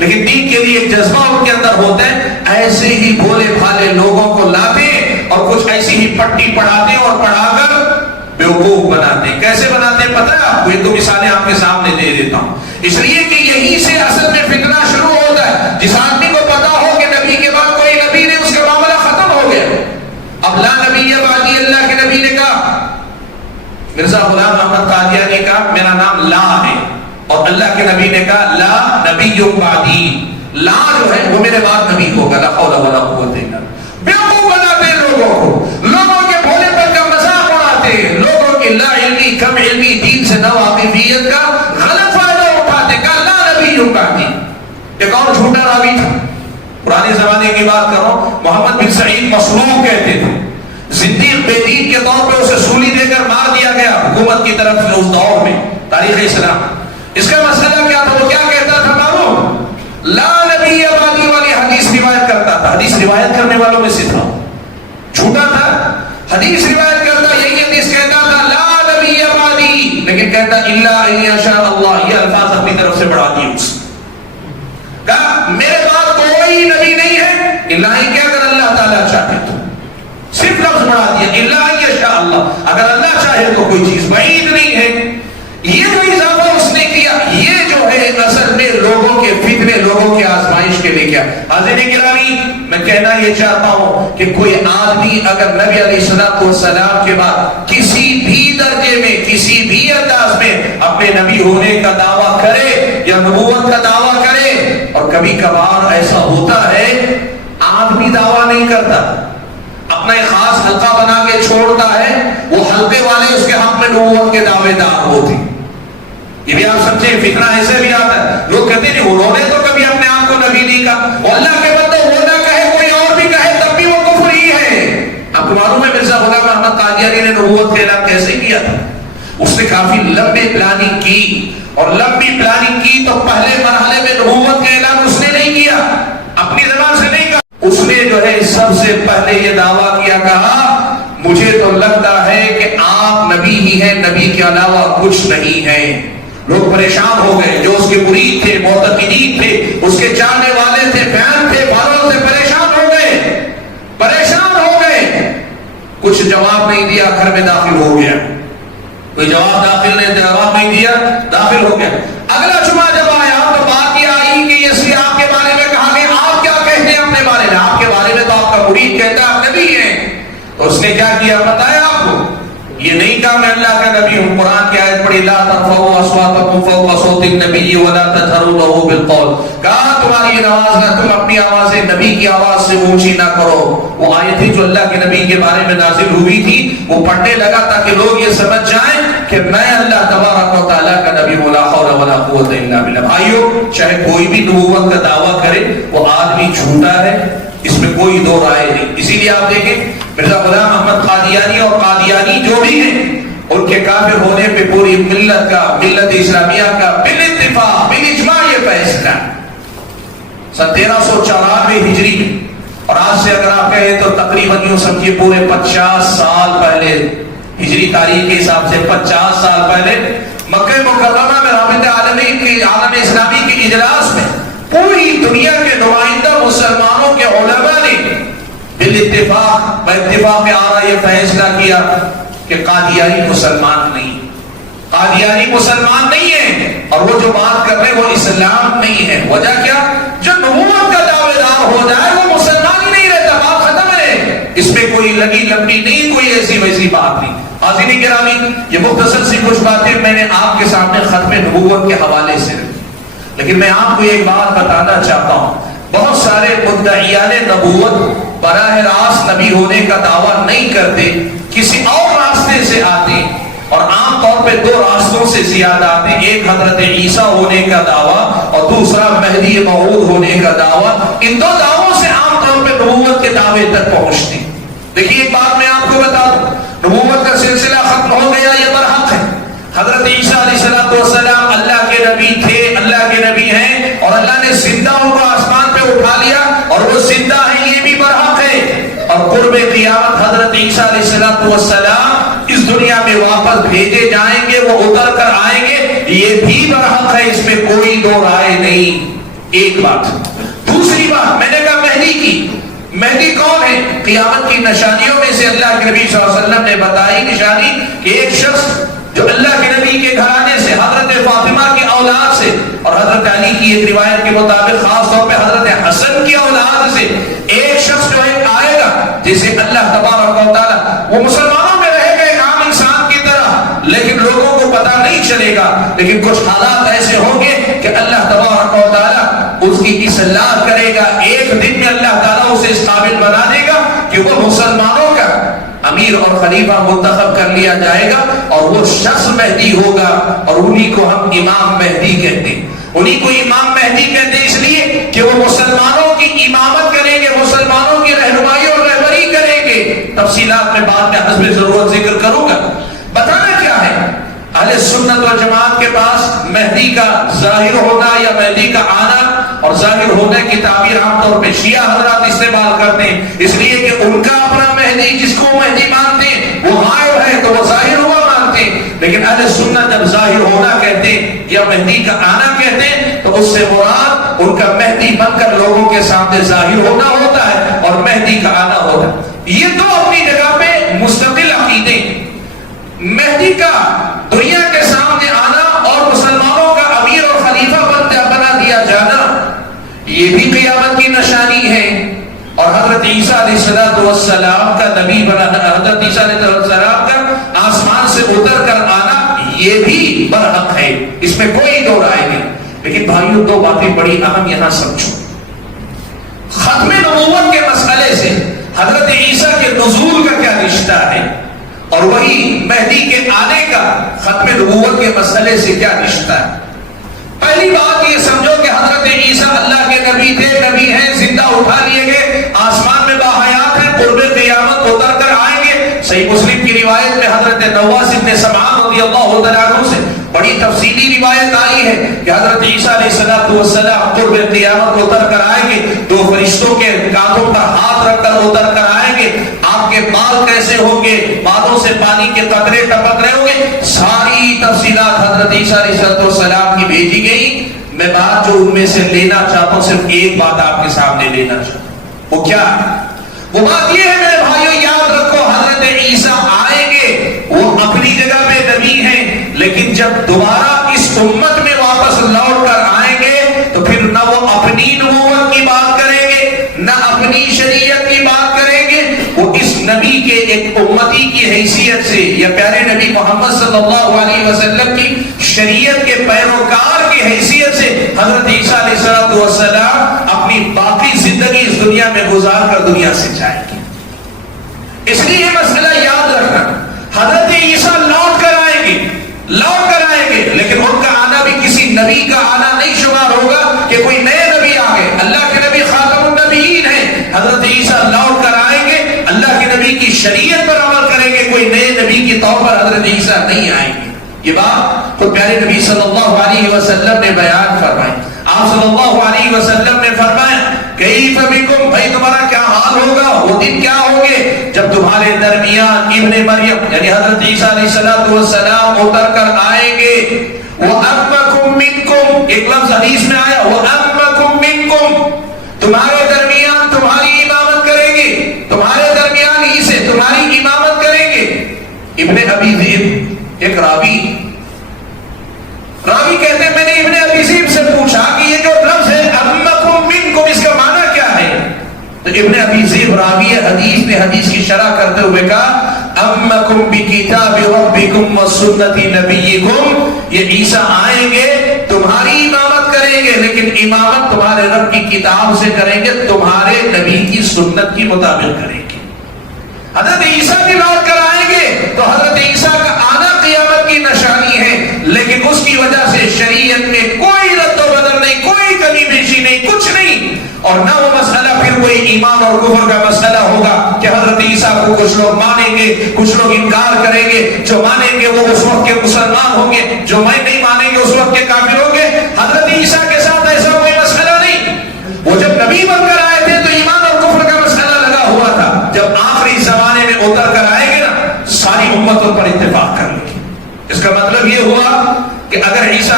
لیکن دین کے لیے ایک جذبہ ان کے اندر ہوتا ہے. ایسے ہی بھولے بھالے لوگوں کو لاتے اور کچھ ایسی ہی پٹی پڑھاتے اور پڑھا کر بیوقوف بناتے. کیسے بناتے ہیں پتہ ہے آپ کو؟ ایک دو مثالیں آپ کے سامنے دے دیتا ہوں. اس لیے کہ یہیں سے اصل میں فتنہ شروع ہوتا ہے. جس آدمی کو پتا ہو کہ نبی کے بعد کوئی نبی نہیں، اس کا معاملہ ختم ہو گیا. اب لا نبی بعدی، اللہ کے نبی نے کہا، مرزا غلام احمد قادیانی کا میرا نام لا ہے، اور اللہ کے نبی نے کہا لا نبی بعدی، لا جو ہے وہ میرے بعد نبی ہوگا. لا حول ولا قوت الا باللہ. بیوقوف بناتے ہیں لوگوں کو، لوگوں کے بھولے پن کا مذاق اڑاتے ہیں، لوگوں کی لا علمی، کم علمی، دین سے ناواقفیت کا غلط فائدہ اٹھاتے. کہا لا نبی بعدی. ایک اور جھوٹا راوی تھا، پرانے زمانے کی بات کرو، محمد بن سعید مصلوب کہتے تھے. زندیق بے دین کے طور پہ اسے سولی دے کر مار دیا گیا حکومت کی طرف سے اس دور میں تاریخ اسلام. اس کا مسئلہ کیا تھا؟ وہ کیا کہتا تھا معلوم؟ لا نبی بعدی والی حدیث روایت کرتا تھا. حدیث روایت کرنے والوں میں سے تھا، جھوٹا تھا. حدیث روایت کرتا، یہی حدیث کہتا تھا لا نبی بعدی، لیکن کہتا الا ان یشاء اللہ. یہ الفاظ اپنی طرف سے بڑھا دیے اس. کہا میرے بعد کوئی نبی نہیں ہے الا ہی کہ اگر اللہ تعالیٰ چاہے تو. صرف لفظ بڑھا دیا الا ان یشاء اللہ، اگر اللہ چاہے تو کوئی چیز بعید نہیں ہے. یہ جو اضافہ اس نے کیا، یہ جو ہے اصل میں لوگوں کے فتنے، لوگوں کے آزمائش کے لیے کیا. حاضرین گرامی، میں کہنا یہ چاہتا ہوں کہ کوئی آدمی اگر نبی علیہ الصلوۃ والسلام کے بعد کسی بھی درجے میں، کسی بھی انداز میں اپنے نبی ہونے کا دعویٰ کرے یا نبوت کا دعویٰ کرے، اور کبھی کبھار ایسا ہوتا ہے آدمی دعویٰ نہیں کرتا، اپنا ایک خاص حلقہ بنا کے چھوڑتا ہے، وہ حلقے والے اس کے حق میں نبوت کے دعوے دار ہوتے. یہ بھی آپ سمجھیں، فتنہ ایسے بھی آتا ہے. لوگ کہتے ہیں انہوں نے تو کبھی اپنے آپ کو نبی نہیں کہا، اور اللہ کے بندے وہ نہ کہے کوئی اور بھی کہے تب بھی وہ کفر ہی ہے. آپ کو معلوم ہے مرزا غلام احمد قادیانی نے نبوت کا اعلان کیسے کیا تھا؟ اس نے کافی لمبی پلاننگ کی، اور لمبی پلاننگ کی تو پہلے مرحلے میں نبوت کا اعلان اس نے نہیں کیا، اپنی زبان سے نہیں کہا. اس نے جو ہے سب سے پہلے یہ دعویٰ کیا، کہا مجھے تو لگتا ہے کہ آپ نبی ہی ہیں، نبی کے علاوہ کچھ نہیں ہے. لوگ پریشان ہو گئے، جو اس کے مرید تھے، معتقدین تھے، اس کے چاہنے والے تھے، فین تھے، والوں سے پریشان ہو گئے، پریشان ہو گئے. کچھ جواب نہیں دیا، گھر میں داخل ہو گیا. کوئی جواب نہیں دیا، داخل ہو گیا. اگلا جمعہ جب آیا تو بات یہ آئی کہ یہ آپ کے بارے میں کہا گیا، آپ کیا کہتے ہیں اپنے بارے میں؟ آپ کے بارے میں تو آپ کا مرید کہتا ہے آپ نبی ہیں. تو اس نے کیا کیا بتایا آپ کو؟ یہ نہیں کہا میں اللہ کا نبی ہوں. قرآن کی آیت پڑھی لا ترفعوا اصواتکم فوق صوت النبی ولا تجهروا له بالقول. کہا تمہاری آواز نہ، تم اپنی آوازیں نبی کی آواز سے اونچی نہ کرو. وہ آیت تھی جو اللہ کے نبی کے بارے میں نازل ہوئی تھی، وہ پڑھنے لگا تاکہ لوگ یہ سمجھ جائیں کہ میں اللہ تبارک و تعالیٰ کا نبی ہوں. لا حول ولا قوت الا باللہ. بھائیو، چاہے کوئی بھی نبوت کا دعویٰ کرے، وہ آدمی جھوٹا ہے، اس میں کوئی دو رائے نہیں. اسی لیے آپ دیکھیں مرزا غلام احمد قادیانی اور قادیانی جو بھی ہیں، ان کے کافر ہونے پہ پوری ملت کا، ملت اسلامیہ کا بالاتفاق بالاجماع یہ فیصلہ سن 1394 ہجری میں. اور آج سے اگر آپ کہیں تو تقریباً یوں سمجھیے پورے 50 سال پہلے، ہجری تاریخ کے حساب سے 50 سال پہلے مکہ مکرمہ میں رابطہ عالم اسلامی کی اجلاس میں پوری دنیا کے نمائندہ مسلمانوں کے علماء نے بالاتفاق، اتفاق آرا یہ فیصلہ کیا کہ قادیانی مسلمان نہیں، قادیانی مسلمان نہیں ہے، اور وہ جو بات کر رہے ہیں وہ اسلام نہیں ہے. وجہ کیا؟ جو نبوت کا دعوے دار ہو جائے وہ مسلمان ہی نہیں رہتا، بات ختم ہے. اس میں کوئی لگی لمبی نہیں، کوئی ایسی ویسی بات نہیں. حاضرین گرامی، یہ مختصر سی کچھ باتیں میں نے آپ کے سامنے ختم نبوت کے حوالے سے رکھی. لیکن میں آپ کو ایک بات بتانا چاہتا ہوں، بہت سارے مدعیان نبوت براہ راست نبی ہونے کا دعویٰ نہیں کرتے، کسی اور راستے سے آتے، اور عام طور پہ دو راستوں سے زیادہ آتے ہیں. ایک حضرت عیسیٰ ہونے کا دعویٰ اور دوسرا مہدی موعود ہونے کا دعویٰ. ان دو دعووں سے عام طور پہ نبوت کے دعوے تک پہنچتے ہیں. دیکھیے ایک بات میں آپ کو بتا دوں، نبوت کا سلسلہ ختم ہو گیا یہ برحق ہے. حضرت عیسیٰ علیہ السلام اللہ کے نبی تھے، اللہ کے نبی ہیں، اور اللہ نے زندہ ان کو آسمان پہ اٹھا لیا اور وہ زندہ ہیں، یہ بھی برحق ہے. اور قرب قیامت حضرت عیسیٰ علیہ السلام اس دنیا میں واپس بھیجے جائیں گے، وہ اتر کر آئیں گے، یہ بھی برحق ہے، اس میں کوئی دو رائے نہیں. ایک بات. دوسری بات میں نے کہا مہدی کی. مہدی کون ہے؟ قیامت کی نشانیوں میں سے اللہ کے نبی صلی اللہ علیہ وسلم نے بتائی نشانی کہ ایک شخص جو اللہ کے نبی کے گھرانے سے، حضرت فاطمہ کی اولاد سے، اور حضرت علی کی ایک روایت کے مطابق خاص طور پہ حضرت حسن کی اولاد سے ایک شخص جو ہے آئے گا جسے اللہ تبارک و تعالی، وہ مسلمانوں میں رہے گا ایک عام انسان کی طرح، لیکن لوگوں کو پتہ نہیں چلے گا. لیکن کچھ حالات ایسے ہوں گے کہ اللہ تبارک و تعالی اس کی اصلاح کرے گا. ایک دن میں اللہ تعالیٰ اسے اس قابل بنا دے گا کہ وہ مسلمانوں کا امیر اور خلیفہ منتخب کر لیا جائے گا، اور وہ شخص مہدی ہوگا، اور انہی کو ہم امام مہدی کہتے ہیں. انہی کو امام مہدی کہتے ہیں اس لیے کہ وہ مسلمانوں کی امامت کریں گے، مسلمانوں کی رہنمائی اور رہبری کریں گے. تفصیلات میں بعد میں حسب ضرورت ذکر کروں گا. بتانا کیا ہے، اہل سنت والجماعت کے پاس مہدی کا ظاہر ہونا یا مہدی کا آنا اور ظاہر ہونے کی تعبیر عام طور پہ شیعہ حضرات استعمال کرتے ہیں، اس لیے کہ ان کا اپنا مہدی جس کو مہدی مانتے ہیں وہ غائب ہے تو وہ ظاہر ہوا مانتے ہیں. لیکن اہل سنت جب ظاہر ہونا کہتے ہیں یا مہدی کا آنا کہتے ہیں تو اس سے مراد ان کا مہدی بن کر لوگوں کے سامنے ظاہر ہونا ہوتا ہے اور مہدی کا آنا ہوتا ہے. یہ دو اپنی جگہ پہ مستقل عقیدے. مہدی کا دنیا کے سامنے آنا اور مسلمانوں کا امیر اور خلیفہ بنا دیا جانا یہ بھی قیامت کی نشانی ہے. اور حضرت عیسیٰ علیہ السلام کا نبی بنا، حضرت عیسیٰ علیہ السلام کا آسمان سے اتر کر آنا یہ بھی برحق ہے، اس میں کوئی دو رائے نہیں. لیکن بھائیوں دو باتیں بڑی اہم یہاں سمجھو. ختم نبوت کے مسئلے سے حضرت عیسیٰ کے نزول کا کیا رشتہ ہے، اور وہی مہدی کے آنے کا ختم نبوت کے مسئلے سے کیا رشتہ ہے. پہلی بات یہ سمجھو کہ حضرت عیسیٰ اللہ کے نبی تھے، نبی ہیں، زندہ اٹھا لیے گئے، آسمان میں باحیات ہیں، قرب قیامت اتر کر آئیں گے. صحیح مسلم کی روایت میں حضرت نواس بن سمعان رضی اللہ تعالیٰ عنہ سے بڑی تفصیلی روایت آئی ہے کہ حضرت عیسیٰ علیہ السلام قرب قیامت اتر کر آئیں گے، دو فرشتوں کے کاندھوں پر ہاتھ رکھ کر اتر کر آئیں گے. آپ کے بال کیسے ہوں گے، بالوں سے پانی کے قطرے ٹپک رہے ہوں گے. ساری تفصیلات حضرت عیسیٰ علیہ السلام کی بھیجی گئی. میں بات جو ان میں سے لینا چاہتا ہوں صرف ایک بات آپ کے سامنے لینا چاہتا ہوں، وہ کیا ہے؟ وہ بات یہ ہے میرے بھائیوں، یاد رکھو حضرت عیسیٰ آئیں گے، وہ اپنی جگہ پہ نبی ہیں، لیکن جب دوبارہ اس امت میں واپس لوٹ کر آئیں گے تو پھر نہ وہ اپنی نبوت کی بات کریں گے نہ اپنی شریعت کی بات کریں گے. وہ اس نبی کے ایک امتی کی حیثیت سے یا پیارے نبی محمد صلی اللہ علیہ وسلم کی شریعت کے پیروکار کی حیثیت سے حضرت عیسیٰ علیہ السلام اپنی باقی زندگی اس دنیا میں گزار کر دنیا سے جائیں گے. اس لیے یہ مسئلہ یاد رکھنا، حضرت عیسیٰ لوٹ کر آئیں گے، لوٹ کر آئیں گے، لیکن ان کا آنا بھی کسی نبی کا آنا نہیں شمار ہوگا کہ کوئی نئے نبی آ گئے. اللہ کے نبی خاتم النبیین ہیں، حضرت عیسیٰ لوٹ کر آئیں گے، اللہ کے نبی کی شریعت پر عمل کریں گے، کوئی نئے نبی کی طور پر حضرت عیسیٰ نہیں آئیں گے. یہ بات خود پیارے نبی صلی اللہ علیہ وسلم نے بیان فرمائی. آپ صلی اللہ علیہ وسلم نے فرمایا کیف بکم، بھائی تمہارا کیا حال ہوگا، وہ دن کیا ہوں گے جب تمہارے درمیان ابن مریم یعنی حضرت عیسیٰ علیہ السلام اتر کر آئیں گے. وَأَمَّكُمْ مِنْكُمْ، ایک لفظ حدیث میں آیا وَأَمَّكُمْ مِنْكُمْ، تمہارے درمیان تمہاری امامت کریں گے، تمہارے درمیان ہی سے تمہاری امامت کریں گے. ابن ابی ذئب ایک راوی کہتے ہیں میں نے ابن ابی ذئب سے پوچھا کہ یہ جو لفظ ہے امکم منکم اس کا معنی کیا ہے، تو ابن ابی ذئب راوی حدیث نے حدیث کی شرح کرتے ہوئے کہا امکم بکتاب ربکم وسنت نبیکم، یہ عیسیٰ آئیں گے تمہاری امامت کریں گے، لیکن امامت تمہارے رب کی کتاب سے کریں گے، تمہارے نبی کی سنت کی مطابق کریں گے. حضرت عیسیٰ بھی لوٹ کر آئیں گے تو حضرت عیسیٰ کا آنا قیامت کی نشانی ہے، لیکن اس کی وجہ سے شریعت میں کوئی رد و بدل نہیں، کوئی کمی بیشی نہیں، کچھ نہیں. اور نہ وہ مسئلہ پھر کوئی ایمان اور کفر کا مسئلہ ہوگا کہ حضرت عیسیٰ کو کچھ لوگ مانیں گے کچھ لوگ انکار کریں گے، جو مانیں گے وہ اس وقت کے مسلمان ہوں گے، جو نہیں مانیں گے اس وقت کے کافر ہوں گے. حضرت عیسیٰ کے ساتھ ایسا کوئی مسئلہ نہیں. وہ جب نبی بن کر آئے تھے تو ایمان اور کفر کا مسئلہ لگا ہوا تھا، جب آخری زمانے میں اتر کر آئیں گے نا ساری امتوں پر اتفاق کر لیں گے. اس کا مطلب یہ ہوا کہ اگر عیسیٰ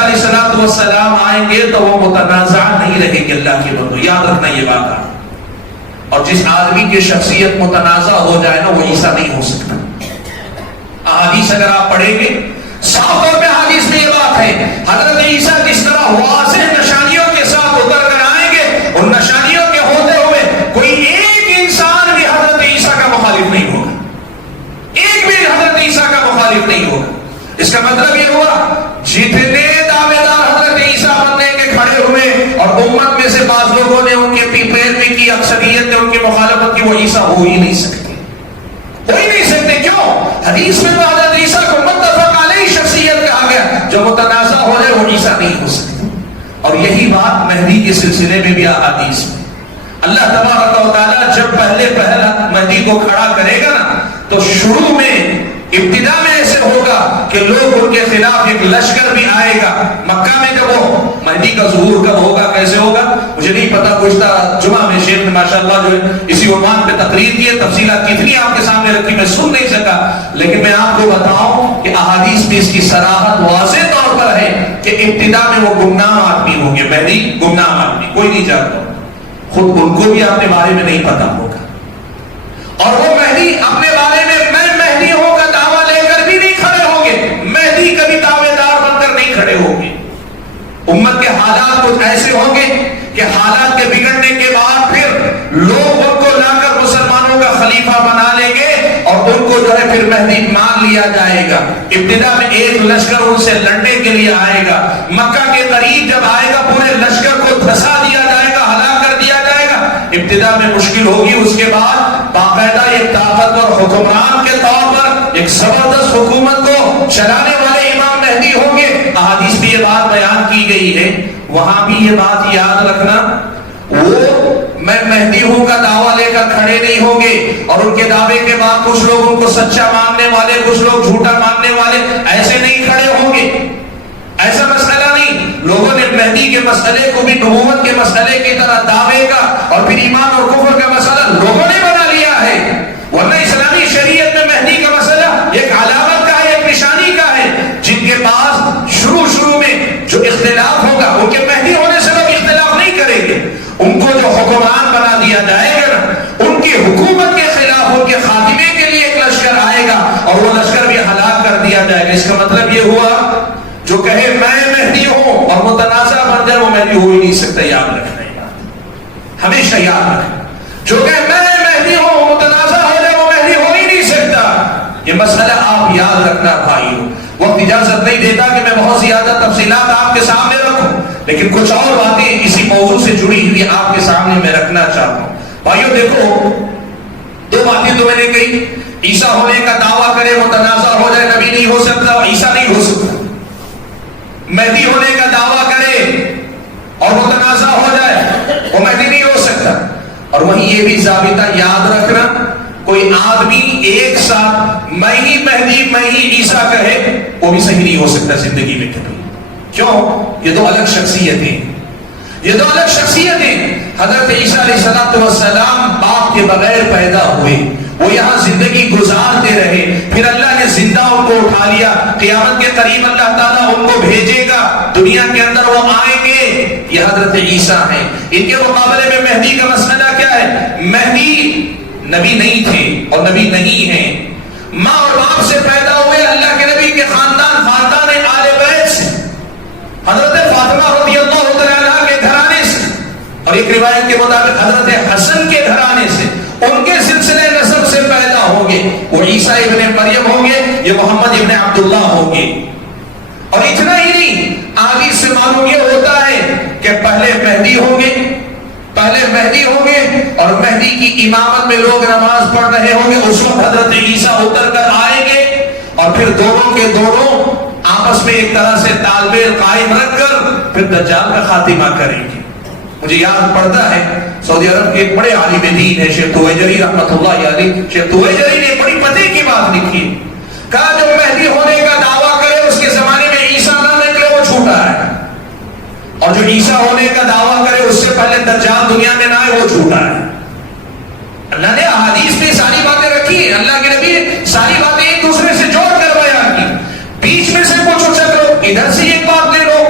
علیہ الصلوۃ والسلام آئیں گے تو وہ متنازع نہیں رہیں گے. اللہ کے بندو یاد رکھنا یہ بات. اور جس آدمی کی شخصیت متنازع ہو جائے نا وہ عیسیٰ نہیں ہو سکتا. احادیث اگر آپ پڑھیں گے صاف طور پہ حدیث میں یہ بات ہے حضرت عیسیٰ کس طرح واضح نشانیوں کے ساتھ اتر کر آئیں گے. ان نشانیوں کے ہوتے ہوئے کوئی ایک انسان بھی حضرت عیسیٰ کا مخالف نہیں ہوگا. ایک بھی حضرت عیسیٰ کا مخالف نہیں ہوگا. اس کا مطلب یہ ہوا جتنے دعوے دار حضرت عیسیٰ بننے کے کھڑے ہوئے اور امت میں سے بعض لوگوں نے ان کے پیروی کی, اکثریت نے ان کی مخالفت کی, وہ عیسیٰ ہو ہی نہیں سکتے. ہو ہی نہیں سکتے. کیوں؟ حدیث میں تو حضرت عیسیٰ کو متفق علیہ شخصیت کہا گیا. جو متنازع ہو جائے وہ عیسیٰ نہیں ہو سکتے. اور یہی بات مہدی کے سلسلے میں بھی احادیث میں اللہ تبارک و تعالیٰ جب پہلے مہدی کو کھڑا کرے گا نا تو شروع میں ابتدا میں ایسے ہوگا کہ لوگ ان کے خلاف ایک لشکر بھی آئے گا. مکہ میں جب وہ مہدی کا ظہور کب ہوگا, کیسے ہوگا, مجھے نہیں پتا. گزشتہ جمعہ میں شیخ نے ماشاءاللہ جو ہے اسی عنوان پہ تقریر کی ہے. تفصیلات کتنی آپ کے سامنے رکھی میں سن نہیں سکا, لیکن میں آپ کو بتاؤں کہ احادیث میں اس کی صراحت واضح طور پر ہے کہ ابتدا میں وہ گمنام آدمی ہوں گے. مہدی گمنام آدمی, کوئی نہیں جانتا, خود ان کو بھی اپنے بارے میں نہیں پتا ہوگا. اور وہ مہدی اپنے بارے میں میں مہدی ہوں کا دعویٰ لے کر بھی نہیں کھڑے ہوں گے. مہدی کبھی دعوے دار بن کر نہیں کھڑے ہوں گے. امت کے حالات کچھ ایسے ہوں گے کہ حالات کے بگڑنے کے بعد پھر لوگ ان کو لا کر مسلمانوں کا خلیفہ بنا لیں گے اور ان کو جو ہے پھر مہدی مان لیا جائے گا. ابتدا میں ایک لشکر ان سے لڑنے کے لیے آئے گا. مکہ کے قریب جب آئے گا پورے لشکر کو دھسا دیا جائے گا, ہلاک کر دیا جائے گا. ابتدا میں مشکل ہوگی, اس کے بعد باقاعدہ ایک طاقتور حکمران کے طور پر ایک زبردست حکومت کو چلانے والے امام مہدی ہوں گے. احادیث میں یہ بات بیان کی گئی ہے. وہاں بھی یہ بات یاد رکھنا, وہ میں مہدی ہوں کا دعویٰ لے کر کھڑے نہیں ہوں گے اور ان کے دعوے کے بعد کچھ لوگ ان کو سچا ماننے والے, کچھ لوگ جھوٹا ماننے والے ایسے نہیں کھڑے ہوں گے. ایسا مسئلہ نہیں. لوگوں نے مہدی کے مسئلے کو بھی نبوت کے مسئلے کی طرح دعوے کا اور پھر ایمان اور کفر کا مسئلہ لوگوں نے بنا لیا ہے. ورنہ اسلامی شریعت میں مہدی کا مسئلہ ایک علامت کا ہے, ایک نشانی کا ہے. جن کے پاس شروع میں جو اختلاف ہوگا ان کے مہدی ہونے سے لوگ اختلاف نہیں کریں گے. ان کو جو حکمران بنا دیا جائے گا نا, ان کی حکومت کے خلاف ان کے خاتمے کے لیے ایک لشکر آئے گا اور وہ لشکر بھی ہلاک کر دیا جائے گا. اس کا مطلب یہ ہوا جو کہے میں مہدی ہوں اور متنازع بن جائے وہ مہدی ہو ہی نہیں سکتا. یاد رکھنا یہ بات, ہمیشہ یاد رکھنا. جو کہ میں مہدی ہوں متنازع ہو جائے وہ مہدی ہو ہی نہیں سکتا. یہ مسئلہ آپ یاد رکھنا بھائیو. وقت اجازت نہیں دیتا کہ میں بہت زیادہ تفصیلات آپ کے سامنے رکھوں, لیکن کچھ اور باتیں اسی موضوع سے جڑی ہوئی آپ کے سامنے میں رکھنا چاہتا ہوں. بھائیو دیکھو, دو باتیں تو میں نے کہی. عیسیٰ ہونے کا دعویٰ کرے متنازع ہو جائے نبی نہیں ہو سکتا, عیسیٰ نہیں ہو سکتا. مہدی ہونے کا دعویٰ کرے اور متنازع ہو جائے وہ مہدی نہیں ہو سکتا. اور وہیں یہ بھی ضابطہ یاد رکھنا, کوئی آدمی ایک ساتھ میں ہی مہدی میں ہی عیسیٰ کہے وہ بھی صحیح نہیں ہو سکتا زندگی میں کبھی. کیوں؟ یہ دو الگ شخصیتیں, یہ دو الگ شخصیتیں. حضرت عیسیٰ علیہ السلام باپ کے بغیر پیدا ہوئے, وہ یہاں زندگی گزارتے رہے, پھر اللہ نے زندہ ان کو اٹھا لیا. قیامت کے قریب اللہ تعالیٰ ان کو بھیجے گا, دنیا کے اندر وہ آئیں گے. یہ حضرت عیسیٰ ہیں. ان کے مقابلے میں مہدی کا مسئلہ کیا ہے؟ مہدی نبی نہیں تھے اور نبی نہیں ہیں. ماں اور باپ سے پیدا ہوئے اللہ کے نبی کے خاندان آل بیت سے, حضرت فاطمہ رضی اللہ تعالیٰ عنہا کے گھرانے سے, اور ایک روایت کے مطابق حضرت حسن کے گھرانے سے, ان کے سلسلے نسب سے پیدا ہوں گے. وہ عیسیٰ ابن مریم ہوں گے, یہ محمد ابن عبداللہ ہوں گے. اور اتنا ہی نہیں, حدیث سے معلوم یہ ہوتا ہے کہ پہلے مہدی ہوں گے, پہلے مہدی ہوں گے اور مہدی کی امامت میں لوگ نماز پڑھ رہے ہوں گے. اس وقت حضرت عیسیٰ اتر کر آئیں گے اور پھر دونوں کے دونوں آپس میں ایک طرح سے تال میل قائم رکھ کر پھر دجال کا خاتمہ کریں گے. مجھے یاد پڑتا ہے سعودی عرب کے ایک بڑے عالم دین ہے شیخ تویجری رحمۃ اللہ علیہ. شیخ تویجری نے بڑی پتے کی بات لکھی, کہا جو مہدی ہونے کا دعویٰ کرے اس کے زمانے میں عیسیٰ نہ نکلے وہ جھوٹا ہے, اور جو عیسیٰ ہونے کا دعویٰ کرے اس سے پہلے دجال دنیا میں نہ آئے وہ جھوٹا ہے. اللہ نے احادیث میں ساری باتیں رکھی ہیں, اللہ کے نبی ساری باتیں ایک دوسرے سے جوڑ کر بیان کی. بیچ میں سے کچھ ادھر سے ایک بات لے لو,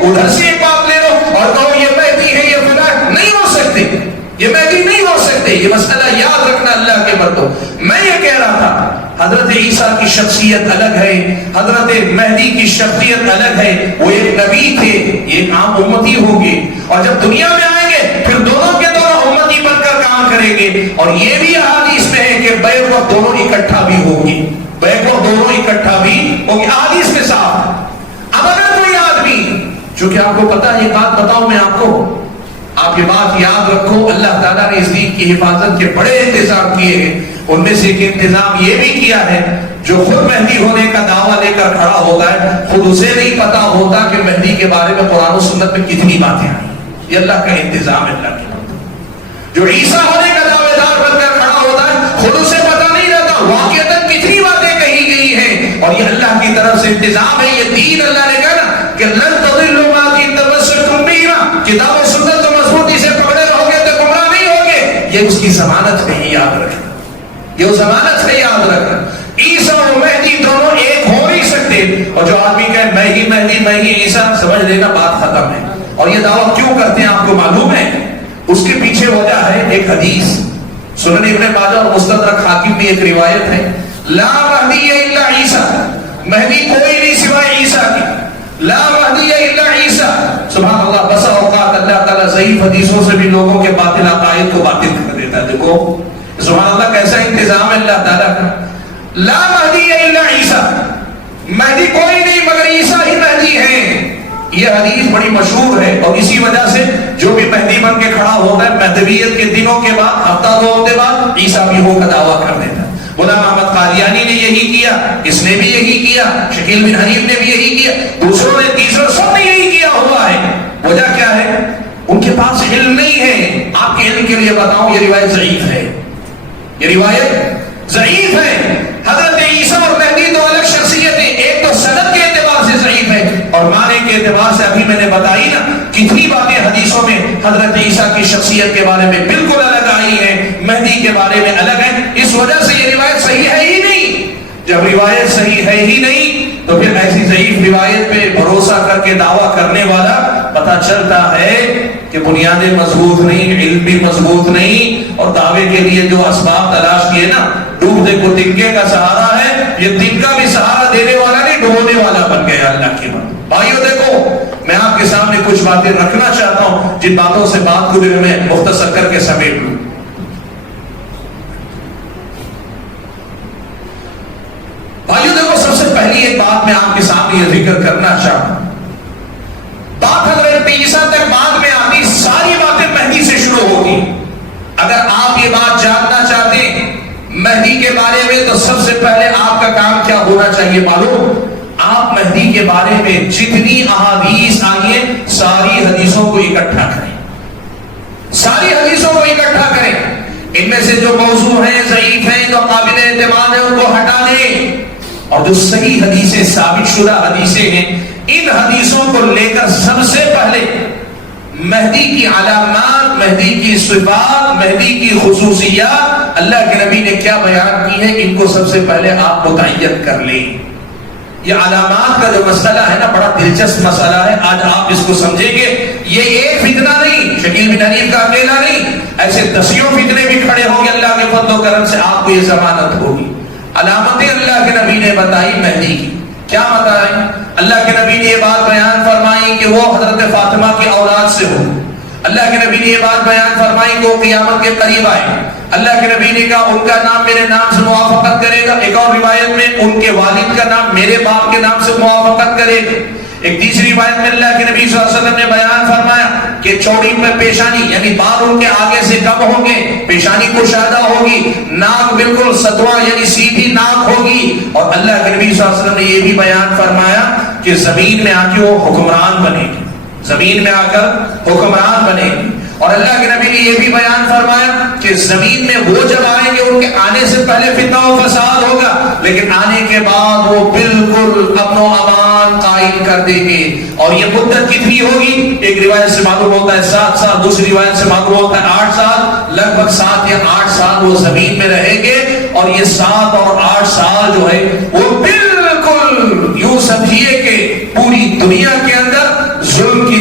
ادھر سے ایک بات لے لو اور کہو یہ مہدی ہے یہ فلاں، نہیں ہو سکتے، یہ مہدی نہیں ہو سکتے. یہ مسئلہ یاد رکھنا اللہ کے بندوں. میں یہ کہہ رہا تھا حضرت عیسیٰ کی شخصیت الگ ہے، حضرت مہدی کی شخصیت الگ ہے. وہ ایک نبی تھے، یہ ایک عام امتی ہوں گے، اور جب دنیا میں آئیں گے پھر دونوں کے دونوں امتی بن کر کام کریں گے. اور یہ بھی احادیث میں ہے کہ بیک وقت دونوں اکٹھا بھی ہوگی، بیک وقت دونوں اکٹھا بھی ہوگی، احادیث میں صاف. اب اگر کوئی آدمی، چونکہ آپ کو پتا ہے، یہ بات بتاؤں میں آپ کو، آپ یہ بات یاد رکھو، اللہ تعالیٰ نے اس دین کی حفاظت کے بڑے انتظام کیے ہیں. ان میں سے ایک انتظام یہ بھی کیا ہے، جو خود مہدی ہونے کا دعویٰ لے کر کھڑا ہوتا ہے، خود اسے نہیں پتا ہوتا کہ مہدی کے بارے میں قرآن و سنت میں کتنی باتیں آئی. یہ اللہ کا انتظام ہے. اللہ کے جو عیسیٰ ہونے کا دعوے دار بن کر کھڑا ہوتا ہے، خود اسے پتا نہیں رہتا واقعتاً کتنی باتیں کہی گئی ہیں. اور یہ اللہ کی طرف سے انتظام ہے. یہ دین اللہ نے کہا نا کہ لن تضلوا ما ان تمسكتم بهما، کتاب و سنت کو مضبوطی سے پکڑے رہو گے تو گمراہ نہیں ہوگے. یہ اس کی ضمانت ہے، یاد رکھنا. یہ وہ ضمانت ہے، یاد رکھنا. عیسیٰ و مہدی دونوں ایک ہو نہیں سکتے. اور جو آدمی کہے میں ہی مہدی میں ہی عیسیٰ، سمجھ لینا بات ختم ہے. اور یہ دعویٰ کیوں کرتے ہیں آپ کو معلوم ہے؟ اس کے پیچھے وجہ ہے ایک حدیث، سنن ابن ماجہ اور مستدرک حاکم میں ایک روایت ہے، لا مہدی الا عیسیٰ، مہدی کوئی نہیں سوائے عیسیٰ کی. لا مہدی الا عیسیٰ. سبحان اللہ. بسا اوقات اللہ تعالیٰ ضعیف حدیثوں سے بھی لوگوں کے باطل عقائد کو باطل کر دیتا ہے. دیکھو سبحان اللہ کیسا انتظام ہے اللہ تعالیٰ کا. لا مہدی الا عیسیٰ، مہدی کوئی نہیں مگر عیسیٰ ہی مہدی ہے. یہ حدیث بڑی مشہور ہے، اور اسی وجہ سے جو بھی مہدی بن کے کھڑا ہوتا ہے مہدویت کے دنوں کے بعد ہفتہ دو ہفتے بعد عیسیٰ بھی ہو کا دعویٰ کر دیتا ہے. غلام احمد قادیانی نے یہی کیا، اس نے بھی یہی کیا، شکیل بن حنیف نے بھی یہی کیا، دوسروں نے، تیسروں، سب نے یہی کیا ہوا ہے. وجہ کیا ہے؟ ان کے پاس علم نہیں ہے. آپ کے علم کے لیے بتاؤں، یہ روایت ضعیف ہے، یہ روایت ضعیف ہے. حضرت عیسیٰ اور مہدی دو الگ شخصیتیں، ایک تو سند کے اعتبار سے ضعیف ہے، اور معنی کے اعتبار سے ابھی میں نے بتائی نا کتنی باتیں حدیثوں میں حضرت عیسیٰ کی شخصیت کے بارے میں بالکل الگ آئی ہیں، مہدی کے بارے میں الگ ہے. اس وجہ سے یہ روایت صحیح ہے ہی نہیں. جب روایت صحیح ہے ہی نہیں تو پھر ایسی ضعیف روایت پہ بھروسہ کر کے دعویٰ کرنے والا پتہ چلتا ہے کہ بنیادیں مضبوط نہیں، علم بھی مضبوط نہیں، اور دعوے کے لیے جو اسباب تلاش کیے نا، ڈوب دے کو تنکے کا سہارا ہے، یہ تنکا بھی سہارا دینے والا نہیں، ڈوبنے والا بن گیا. اللہ کی بات. بھائیو دیکھو، میں آپ کے سامنے کچھ باتیں رکھنا چاہتا ہوں جن باتوں سے بات کو میں مختصر کر کے سمیٹ لوں. بھائیو دیکھو، سب سے پہلی ایک بات میں آپ کے سامنے یہ ذکر کرنا چاہتا ہوں. بات حضرت عیسیٰ تک بعد میں آتی، ساری باتیں مہدی سے شروع ہوگی. اگر آپ یہ بات جاننا چاہتے ہیں مہدی کے بارے میں تو سب سے پہلے آپ کا کام کیا ہونا چاہیے معلوم؟ آپ مہدی کے بارے میں جتنی احادیث آئی ہیں ساری حدیثوں کو اکٹھا کریں، ساری حدیثوں کو اکٹھا کریں. ان میں سے جو موضوع ہیں، ضعیف ہیں، جو قابل اعتماد ہیں، ان کو ہٹا دیں، اور جو صحیح حدیثیں، ثابت شدہ حدیثیں ہیں، ان حدیثوں کو لے کر سب سے پہلے مہدی کی علامات، مہدی کی صفات، مہدی کی خصوصیات اللہ کے نبی نے کیا بیان کی ہے، ان کو سب سے پہلے آپ متعین کر لیں. یہ علامات کا جو مسئلہ ہے نا، بڑا دلچسپ مسئلہ ہے. آج آپ اس کو سمجھیں گے. یہ ایک فتنہ نہیں، شکیل بن حنیف کا اکیلا نہیں، ایسے دسیوں فتنے بھی کھڑے ہوں گے. اللہ کے فضل و کرم سے آپ کو یہ ضمانت ہوگی. علامتیں اللہ کے نبی نے بتائی مہدی کی. کیا بتائیں؟ اللہ کے نبی نے یہ بات بیان فرمائی کہ وہ حضرت فاطمہ کی اولاد سے ہو. اللہ کے نبی نے یہ بات بیان فرمائی کہ وہ قیامت کے قریب آئے. اللہ کے نبی نے کہا ان کا نام میرے نام سے موافقت کرے گا. ایک اور روایت میں ان کے والد کا نام میرے باپ کے نام سے موافقت کرے گا. ایک تیسری روایت میں اللہ کے نبی صلی اللہ علیہ وسلم نے بیان فرمایا کہ چوڑی میں پیشانی یعنی بال ان کے آگے سے کم ہوں گے، پیشانی کشادہ ہوگی، ناک بالکل سطوا یعنی سیدھی ناک ہوگی. اور اللہ کے نبی صلی اللہ علیہ وسلم نے یہ بھی بیان فرمایا کہ زمین میں آ کے وہ حکمران بنے گی، زمین میں آ کر حکمران بنے گی. اور اللہ کے نبی نے یہ بھی بیان فرمایا کہ زمین میں وہ جب آئیں گے ان کے آنے سے پہلے فتنہ و فساد ہوگا، لیکن آنے کے بعد وہ بالکل امن و امان قائم کر دیں گے. اور یہ مدت کتنی ہوگی؟ ایک روایت سے معلوم ہوتا ہے 7 سال، دوسری روایت سے معلوم ہوتا ہے 8 سال. لگ بھگ 7 یا 8 سال وہ زمین میں رہیں گے. اور یہ 7 اور 8 سال جو ہے وہ بالکل یوں سمجھیے کہ پوری دنیا کے اندر ظلم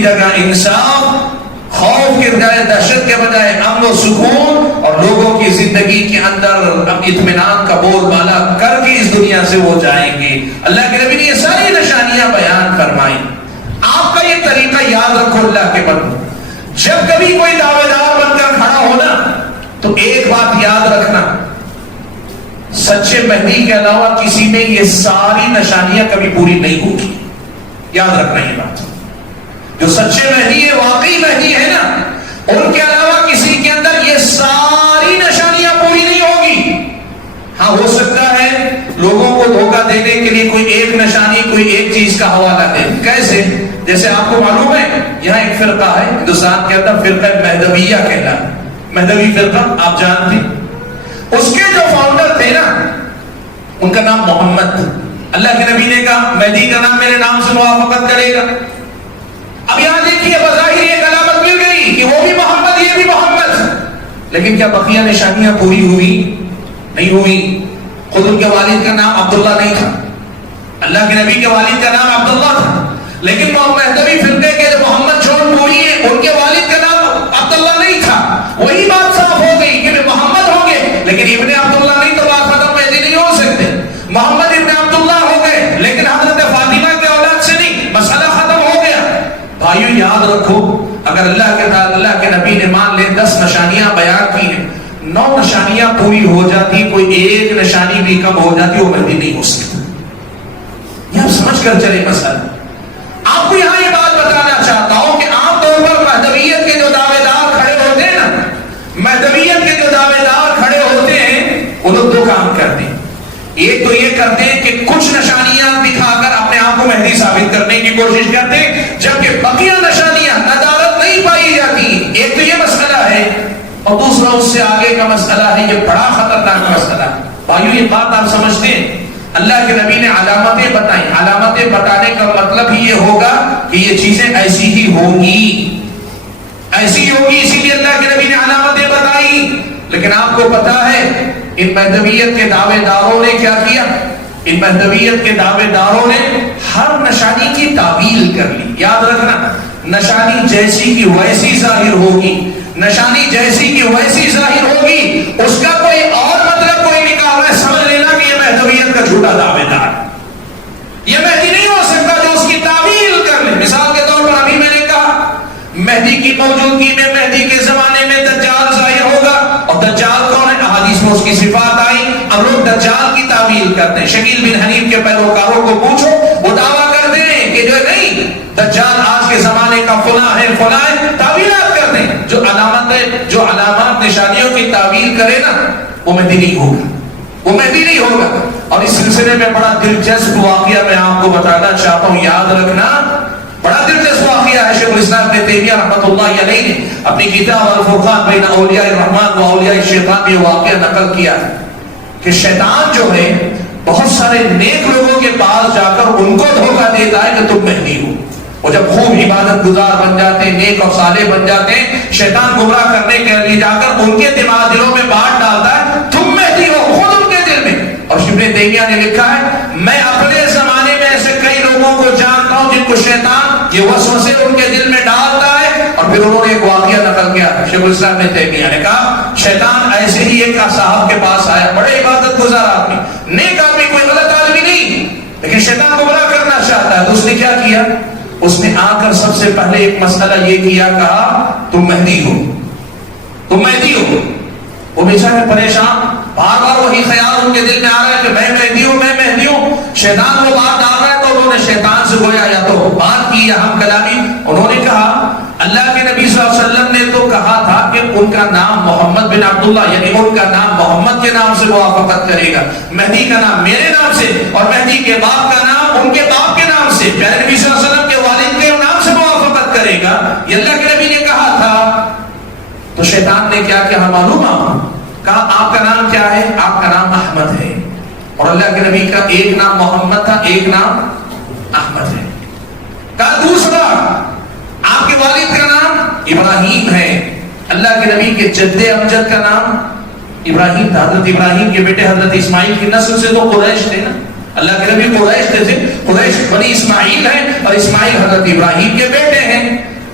جگہ انصاف، خوف کے بجائے دہشت کے بجائے امن و سکون، اور لوگوں کی زندگی کے اندر اطمینان کا بول بالا کر کے اس دنیا سے وہ جائیں گے۔ اللہ کے نبی نے یہ ساری نشانیاں بیان فرمائی۔ آپ کا یہ طریقہ یاد رکھو اللہ کے بندو، جب کبھی کوئی دعوے دار بن کر کھڑا ہونا تو ایک بات یاد رکھنا، سچے مہدی کے علاوہ کسی میں یہ ساری نشانیاں کبھی پوری نہیں ہوگی۔ یاد رکھنا یہ بات، جو سچے مہدی ہے، واقعی مہدی ہے نا، ان کے علاوہ کسی کے اندر یہ ساری نشانیاں پوری نہیں ہوگی۔ ہاں ہو سکتا ہے لوگوں کو دھوکہ دینے کے لیے کوئی ایک نشانی، کوئی ایک چیز کا حوالہ دے۔ کیسے؟ جیسے آپ کو معلوم ہے یہاں ایک فرقہ ہے ہندوستان کے اندر، فرقہ مہدویہ کہلاتا ہے۔ مہدوی فرقہ آپ جانتے، اس کے جو فاؤنڈر تھے نا، ان کا نام محمد تھا۔ اللہ کے نبی نے کہا مہدی کا نام میرے نام سے موافقت کرے گا۔ اب یہاں دیکھیے بظاہر ایک علامت مل گئی کہ وہ بھی محمد، یہ بھی محمد، لیکن کیا بقیہ نشانیاں پوری ہوئی؟ نہیں ہوئی۔ خود ان کے والد کا نام عبداللہ نہیں تھا، اللہ کے نبی کے والد کا نام عبداللہ تھا، لیکن مہدوی فرقے کے جو محمد جون پوری ہیں، ان کے والد کا نام عبداللہ نہیں تھا۔ وہی بات صاف ہو گئی کہ محمد ہوں گے لیکن ابن عبداللہ نہیں، تو بات ختم، مہدی نہیں ہو سکتے۔ محمد ابن عبداللہ ہو گئے لیکن حضرت فاطمہ کے اولاد سے نہیں، مسئلہ ختم ہو گیا۔ بھائیو یاد رکھو، اگر اللہ کے نبی نے مان لے 10 نشانیاں بیان کی ہیں، 9 نشانیاں پوری ہو جاتی، کوئی ایک نشانی بھی کم ہو جاتی، وہ مہدی نہیں ہو سکتا۔ یہ آپ سمجھ کر چلے مسئلہ۔ آپ کو یہاں یہ بات بتانا چاہتا ہوں کہ عام طور پر مہدویت کے جو دعوے دار کھڑے ہوتے ہیں نا، مہدویت کے جو دعوے دار کھڑے ہوتے ہیں، وہ لوگ 2 کام کرتے ہیں۔ ایک تو یہ کرتے ہیں کہ کچھ نشانیاں دکھا کر اپنے آپ کو مہدی ثابت کرنے کی کوشش کرتے ہیں، جبکہ بقیہ نشانیاں ندارت نہیں پائی جاتی۔ ایک تو یہ مسئلہ ہے، اور دوسرا اس سے آگے کا مسئلہ ہے، یہ بڑا خطرناک مسئلہ ہے۔ بھائیو یہ بات آپ سمجھتے ہیں، اللہ کے نبی نے علامتیں بتائیں، علامتیں بتانے کا مطلب ہی یہ ہوگا کہ یہ چیزیں ایسی ہی ہوگی، ایسی ہوگی، اسی لیے اللہ کے نبی نے علامتیں بتائی۔ لیکن آپ کو پتا ہے ان مہدویت کے دعوے داروں نے کیا کیا؟ ان مہدویت کے دعوے داروں نے ہر نشانی کی تعویل کر لی۔ یاد رکھنا، نشانی جیسی کی ویسی ظاہر ہوگی، نشانی جیسی کی ویسی ظاہر ہوگی، اس کا کوئی اور مطلب کوئی نکالا ہے، سمجھ لینا کہ یہ مہدویت کا جھوٹا دعوے دار، یہ مہدی نہیں ہو سکتا جو اس کی تعویل کر لے۔ مثال کے طور پر ابھی میں نے کہا مہدی کی موجودگی میں، مہدی کے زمانے میں دجال ظاہر ہوگا، اور دجال کون ہے؟ احادیث میں اس کی صفات آئی۔ اب لوگ دجال کی تعویل کرتے ہیں۔ شکیل بن حنیف کے پیروکاروں کو پوچھو، وہ دعویٰ کرتے ہیں کہ جو نہیں دجال آج کے زمانے کا فلاں ہے، فلاں ہے، تعویلات کرتے ہیں۔ جو علامات نشانیوں کی تعویل کرے نا، وہ مہدی نہیں ہوگا، وہ مہدی نہیں ہوگا۔ اور اس سلسلے میں بڑا دلچسپ واقعہ میں آپ کو بتانا چاہتا ہوں، یاد رکھنا، بڑا دلچسپ واقعہ ہے۔ شیخ الاسلام ابن تیمیہ رحمۃ اللہ علیہ نے اپنی کتاب الفرقان بین اولیاء الرحمن و اولیاء الشیطان میں واقعہ نقل کیا ہے کہ شیطان جو ہے بہت سارے نیک لوگوں کے پاس جا کر ان کو دھوکہ دیتا ہے کہ تم مہدی ہو۔ وہ جب خوب عبادت گزار بن جاتے ہیں، نیک اور صالح بن جاتے ہیں، شیطان گمراہ کرنے کے لیے جا کر ان کے دلوں میں بات ڈالتا ہے تم مہدی ہو، خود ان کے دل میں۔ اور ابن تیمیہ نے لکھا ہے میں اپنے زمانے میں ایسے کئی لوگوں کو جانتا ہوں جن کو شیطان یہ وسوسے ان کے دل میں ڈالتا ہے۔ اور پھر انہوں نے ایک واقعہ نقل کیا، شیخ الاسلام ابن تیمیہ نے کہا شیطان ایسے ہی ایک صاحب کے پاس آیا، بڑے عبادت گزار آدمی، نیک آدمی، کوئی غلط آدمی نہیں، لیکن شیطان گمراہ کرنا چاہتا ہے۔ تو اس نے کیا کیا؟ اس نے آ کر سب سے پہلے ایک مسئلہ یہ کیا، کہا تم مہدی ہو، تم مہدی ہو۔ وہ بیچارے پریشان، بار بار وہی خیال ان کے دل میں آ رہا ہے کہ میں مہدی ہوں، میں مہدی ہوں۔ شیطان وہ بات ڈال رہا ہے، تو انہوں نے شیطان سے گویا یا تو بات کی یا ہم کلامی۔ انہوں نے کہا اللہ کے نبی صلی اللہ علیہ وسلم نے تو کہا تھا کہ ان کا نام محمد بن عبداللہ، یعنی ان کا نام محمد کے نام سے موافقت کرے گا، مہدی کا نام میرے نام سے، اور مہدی کے باپ کا نام ان کے باپ کے نام سے، پیارے نبی صلی اللہ علیہ وسلم کے والد کے نام سے موافقت کرے گا، یہ اللہ کے نبی نے کہا تھا۔ تو شیطان نے کیا کہا معلوم ہے؟ کہا آپ کا نام کیا ہے؟ آپ کا نام احمد ہے، اور اللہ کے نبی کا ایک نام محمد تھا، ایک نام احمد ہے۔ کہا دوسرا آپ کے والد کا نام ابراہیم ہے، اللہ کے نبی کے جد امجد کا نام ابراہیم تھا، حضرت ابراہیم کے بیٹے حضرت اسماعیل کی نسل سے تو قریش تھے نا، اللہ کے نبی قریش تھے، قریش بنی اسماعیل ہیں، اور اسماعیل حضرت ابراہیم کے بیٹے ہیں۔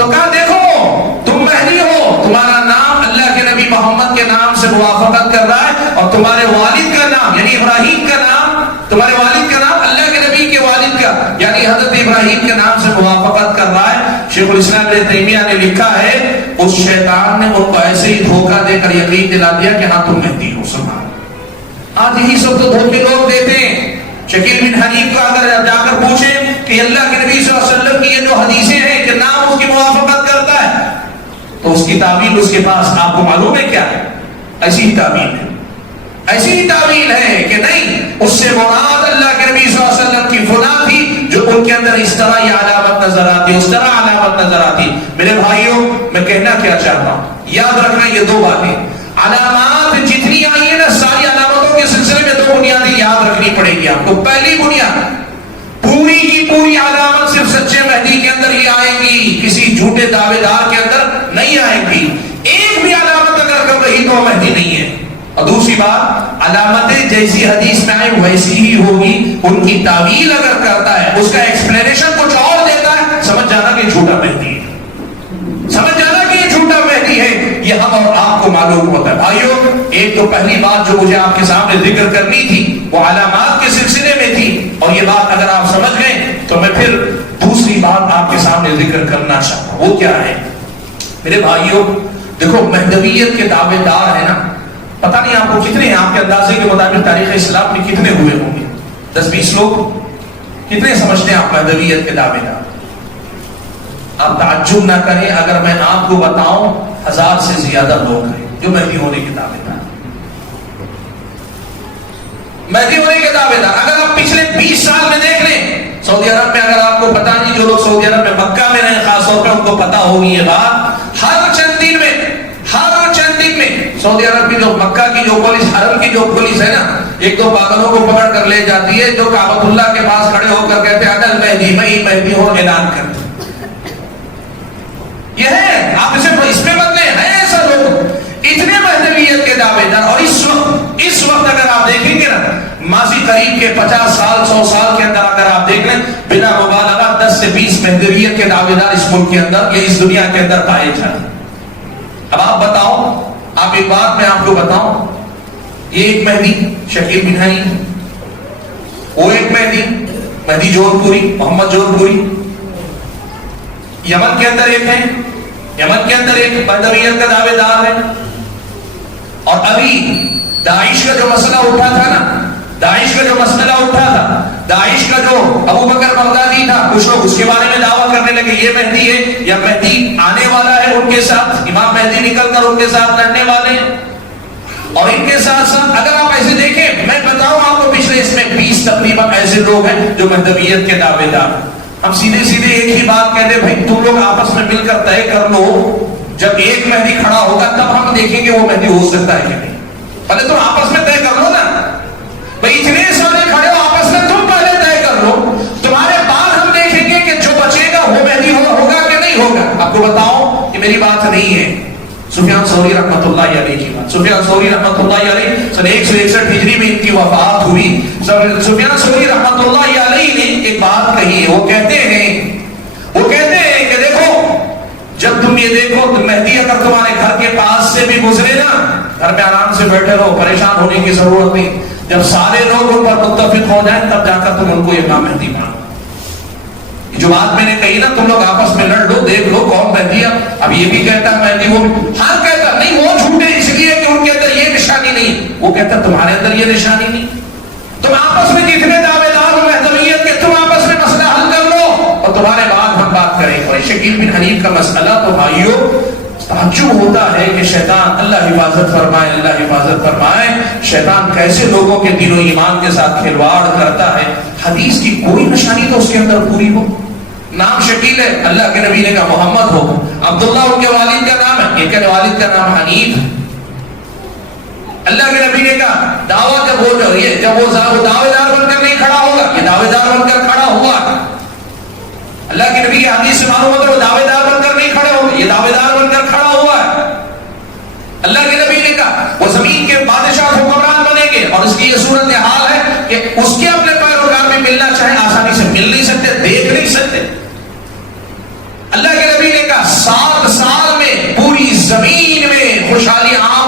تو کہا دیکھو تم مہدی ہو، تمہارا نام اللہ کے نبی محمد کے نام سے موافقت کر رہا ہے، اور تمہارے والد کا نام یعنی ابراہیم کا نام، تمہارے والد کا نام اللہ کے نبی کے والد کا یعنی حضرت ابراہیم کے نام سے موافقت کر رہا ہے۔ شیخ الاسلام ابن تیمیہ نے لکھا ہے اس شیطان نے ان کو ایسے ہی دھوکہ دے کر یقین دلا دیا کہ ہاں تم مہدی ہو۔ سبحان اللہ۔ آج یہی سب تو دھوکے لوگ دیتے ہیں۔ شکیل بن حنیف کا اگر جا کر پوچھیں کہ اللہ کے نبی صلی اللہ علیہ وسلم کی یہ جو حدیثیں ہیں کہ نام اس کی موافقت کرتا ہے، تو اس کی تعویل اس کے پاس آپ کو معلوم ہے کیا ہے؟ ایسی ہی تعویل ہے، ایسی ہی تعویل ہے کہ نہیں اس سے مراد اللہ کے نبی صلی اللہ علیہ وسلم کی فلاں تھی جو ان کے اندر اس طرح یہ علامت نظر آتی، اس طرح علامت نظر آتی۔ میرے بھائیوں میں کہنا کیا چاہتا ہوں، یاد رکھنا یہ دو باتیں، علامات جتنی آئی ہیں نا ساری علامتوں کے سلسلے میں دو بنیادیں یاد رکھنی پڑے گی آپ کو۔ پہلی بنیاد، پوری کی پوری علامت صرف سچے مہدی کے اندر ہی آئے گی، کسی جھوٹے دعوے دار کے اندر نہیں آئے گی۔ ایک بھی علامت اگر کر رہی تو مہدی نہیں ہے۔ اور دوسری بات، علامتیں جیسی حدیث میں آئیں ویسی ہی ہوگی، ان کی تعویل اگر کرتا ہے اس کا ایکسپلینیشن کچھ اور دیتا ہے، سمجھ جانا کہ جھوٹا مہدی ہے، سمجھ جانا کہ یہ جھوٹا مہدی ہے، یہ ہم اور آپ کو معلوم ہوتا ہے۔ بھائیو ایک تو پہلی بات جو مجھے آپ کے سامنے ذکر کرنی تھی وہ علامات کے سلسلے میں تھی، اور یہ بات اگر آپ سمجھ گئے تو میں پھر دوسری بات آپ کے سامنے ذکر کرنا چاہتا ہوں، وہ کیا ہے؟ میرے بھائیو دیکھو مہدویت کے دعوے دار ہیں نا، پتہ نہیں آپ کو کتنے ہیں، آپ کے اندازے کے مطابق تاریخ اسلام میں کتنے ہوئے ہوں گے؟ 10-20 لوگ؟ کتنے سمجھتے ہیں آپ مہدویت کے دعوے دار؟ آپ تعجب نہ کریں اگر میں آپ کو بتاؤں 1000 سے زیادہ لوگ ہیں جو مہدی ہونے کے دعوے دار، مہدی ہونے کے دعوے دار۔ اگر آپ پچھلے 20 سال میں دیکھ لیں، سعودی عرب میں اگر آپ کو پتا نہیں، جو لوگ سعودی عرب میں مکہ میں رہے خاص طور پہ ان کو پتا ہوگی یہ بات، ہر چند دن میں سعودی عرب کی جو مکہ کی جو پولیس، حرم کی جو پولیس ہے نا، ایک دو پاگلوں کو پکڑ کر لے جاتی ہے جو کعبۃ اللہ کے پاس کھڑے ہو کر کہتے ہیں انا المہدی، میں ہی مہدی ہوں، اعلان کرتے یہ ہے۔ آپ اسے اس میں بدلے ہیں ایسا لوگ، اتنے مہدویت کے دعوے دار۔ اور اس وقت اگر آپ دیکھیں گے نا، ماضی قریب کے 50 سال 100 سال کے اندر اگر آپ دیکھ لیں، بنا مبالغہ 10 سے 20 مہدویت کے دعوے دار اس ملک کے اندر یا اس دنیا کے اندر پائے جاتے ہیں۔ اب آپ بتاؤ، آپ ایک بات میں آپ کو بتاؤں، یہ ایک مہدی شکیل بن حنیف، وہ ایک مہدی جون پوری، محمد جون پوری، یمن کے اندر ایک ہے، یمن کے اندر ایک مہدویت کا دعوے دار ہے۔ اور ابھی داعش کا جو مسئلہ اٹھا تھا نا، داعش کا جو مسئلہ اٹھا تھا، داعش کا جو ابو بکر بغدادی تھا، کچھ لوگ اس کے بارے میں دعویٰ کرنے لگے یہ مہدی ہے یا مہدی آنے والا ہے ان کے ساتھ، امام مہدی نکل کر ان کے ساتھ لڑنے والے ہیں۔ اور ان کے ساتھ ساتھ اگر آپ ایسے دیکھیں، میں بتاؤں آپ کو پچھلے اس میں 20 تقریباً ایسے لوگ ہیں جو مہدویت کے دعوے دار۔ ہم سیدھے سیدھے ایک ہی بات کہتے ہیں، بھائی تم لوگ آپس میں مل کر طے کر لو، جب ایک مہدی کھڑا ہوگا تب ہم دیکھیں گے وہ مہدی ہو سکتا ہے کہ نہیں۔ پہلے تم آپس میں طے کر لو نا، بھائی اتنے سارے کھڑے ہو آپس میں، تم پہلے طے کر لو، تمہارے بعد ہم دیکھیں گے کہ جو بچے گا وہ مہدی ہوگا کہ نہیں ہوگا۔ آپ کو بتاؤں کہ میری بات نہیں ہے، سفیان ثوری رحمۃ اللہ علیہ کی بات۔ سفیان ثوری رحمۃ اللہ علیہ سن 161 ہجری میں ان کی وفات ہوئی۔ سفیان ثوری رحمۃ اللہ علیہ نے ایک بات کہی ہے، وہ کہتے ہیں کہ دیکھو جب تم یہ دیکھو تو مہدی اگر تمہارے گھر کے پاس سے بھی گزرے نا، گھر میں آرام سے بیٹھے رہو، پریشان ہونے کی ضرورت نہیں، جب سارے لوگ ان پر متفق ہو جائیں تب جا کر تم ان کو امام مہدی مانو۔ جو بات میں نے کہی نا، تم لوگ آپس میں لڑ لو، دیکھ لو کون مہدی ہے۔ اب یہ بھی کہتا ہے مہدی، وہ ہاں کہتا نہیں، وہ جھوٹے اس لیے کہ ان کے اندر یہ نشانی نہیں، وہ کہتا تمہارے اندر یہ نشانی نہیں۔ تم آپس میں جتنے دعوے دار ہو مہدویت کے، تم آپس میں مسئلہ حل کر لو اور تمہارے بعد ہم بات کریں گے۔ اور شکیل بن حنیف کا مسئلہ تو بھائیو تعجب ہوتا ہے کہ شیطان، اللہ حفاظت فرمائے، اللہ حفاظت فرمائے، شیطان کیسے لوگوں کے دل و ایمان کے ساتھ کھلواڑ کرتا ہے۔ حدیث کی کوئی نشانی تو اس کے اندر پوری ہو، نام شکیل ہے، اللہ کے نبی نے کہا محمد ہو، عبداللہ ان کے والد کا نام ہے، ایک والد کا نام حنیف ہے۔ اللہ کے نبی نے کہا دعوت جب ہو رہی ہے، جب وہ دعوے دار بن کر نہیں کھڑا ہوگا، یہ دعوے دار بن کر کھڑا ہوا۔ اللہ کے نبی کی حدیث سے معلوم ہوتا ہے وہ دعوے دار بن کر نہیں کھڑے ہوگا، یہ دعوے دار بن کر کھڑا ہوا ہے۔ اللہ کے نبی نے کہا وہ زمین کے بادشاہ حکمران بنیں گے، اور اس کی یہ صورت حال ہے کہ اس کے اپنے پیروکار میں ملنا چاہے آسانی سے مل نہیں سکتے، دیکھ نہیں سکتے۔ اللہ کے نبی نے کہا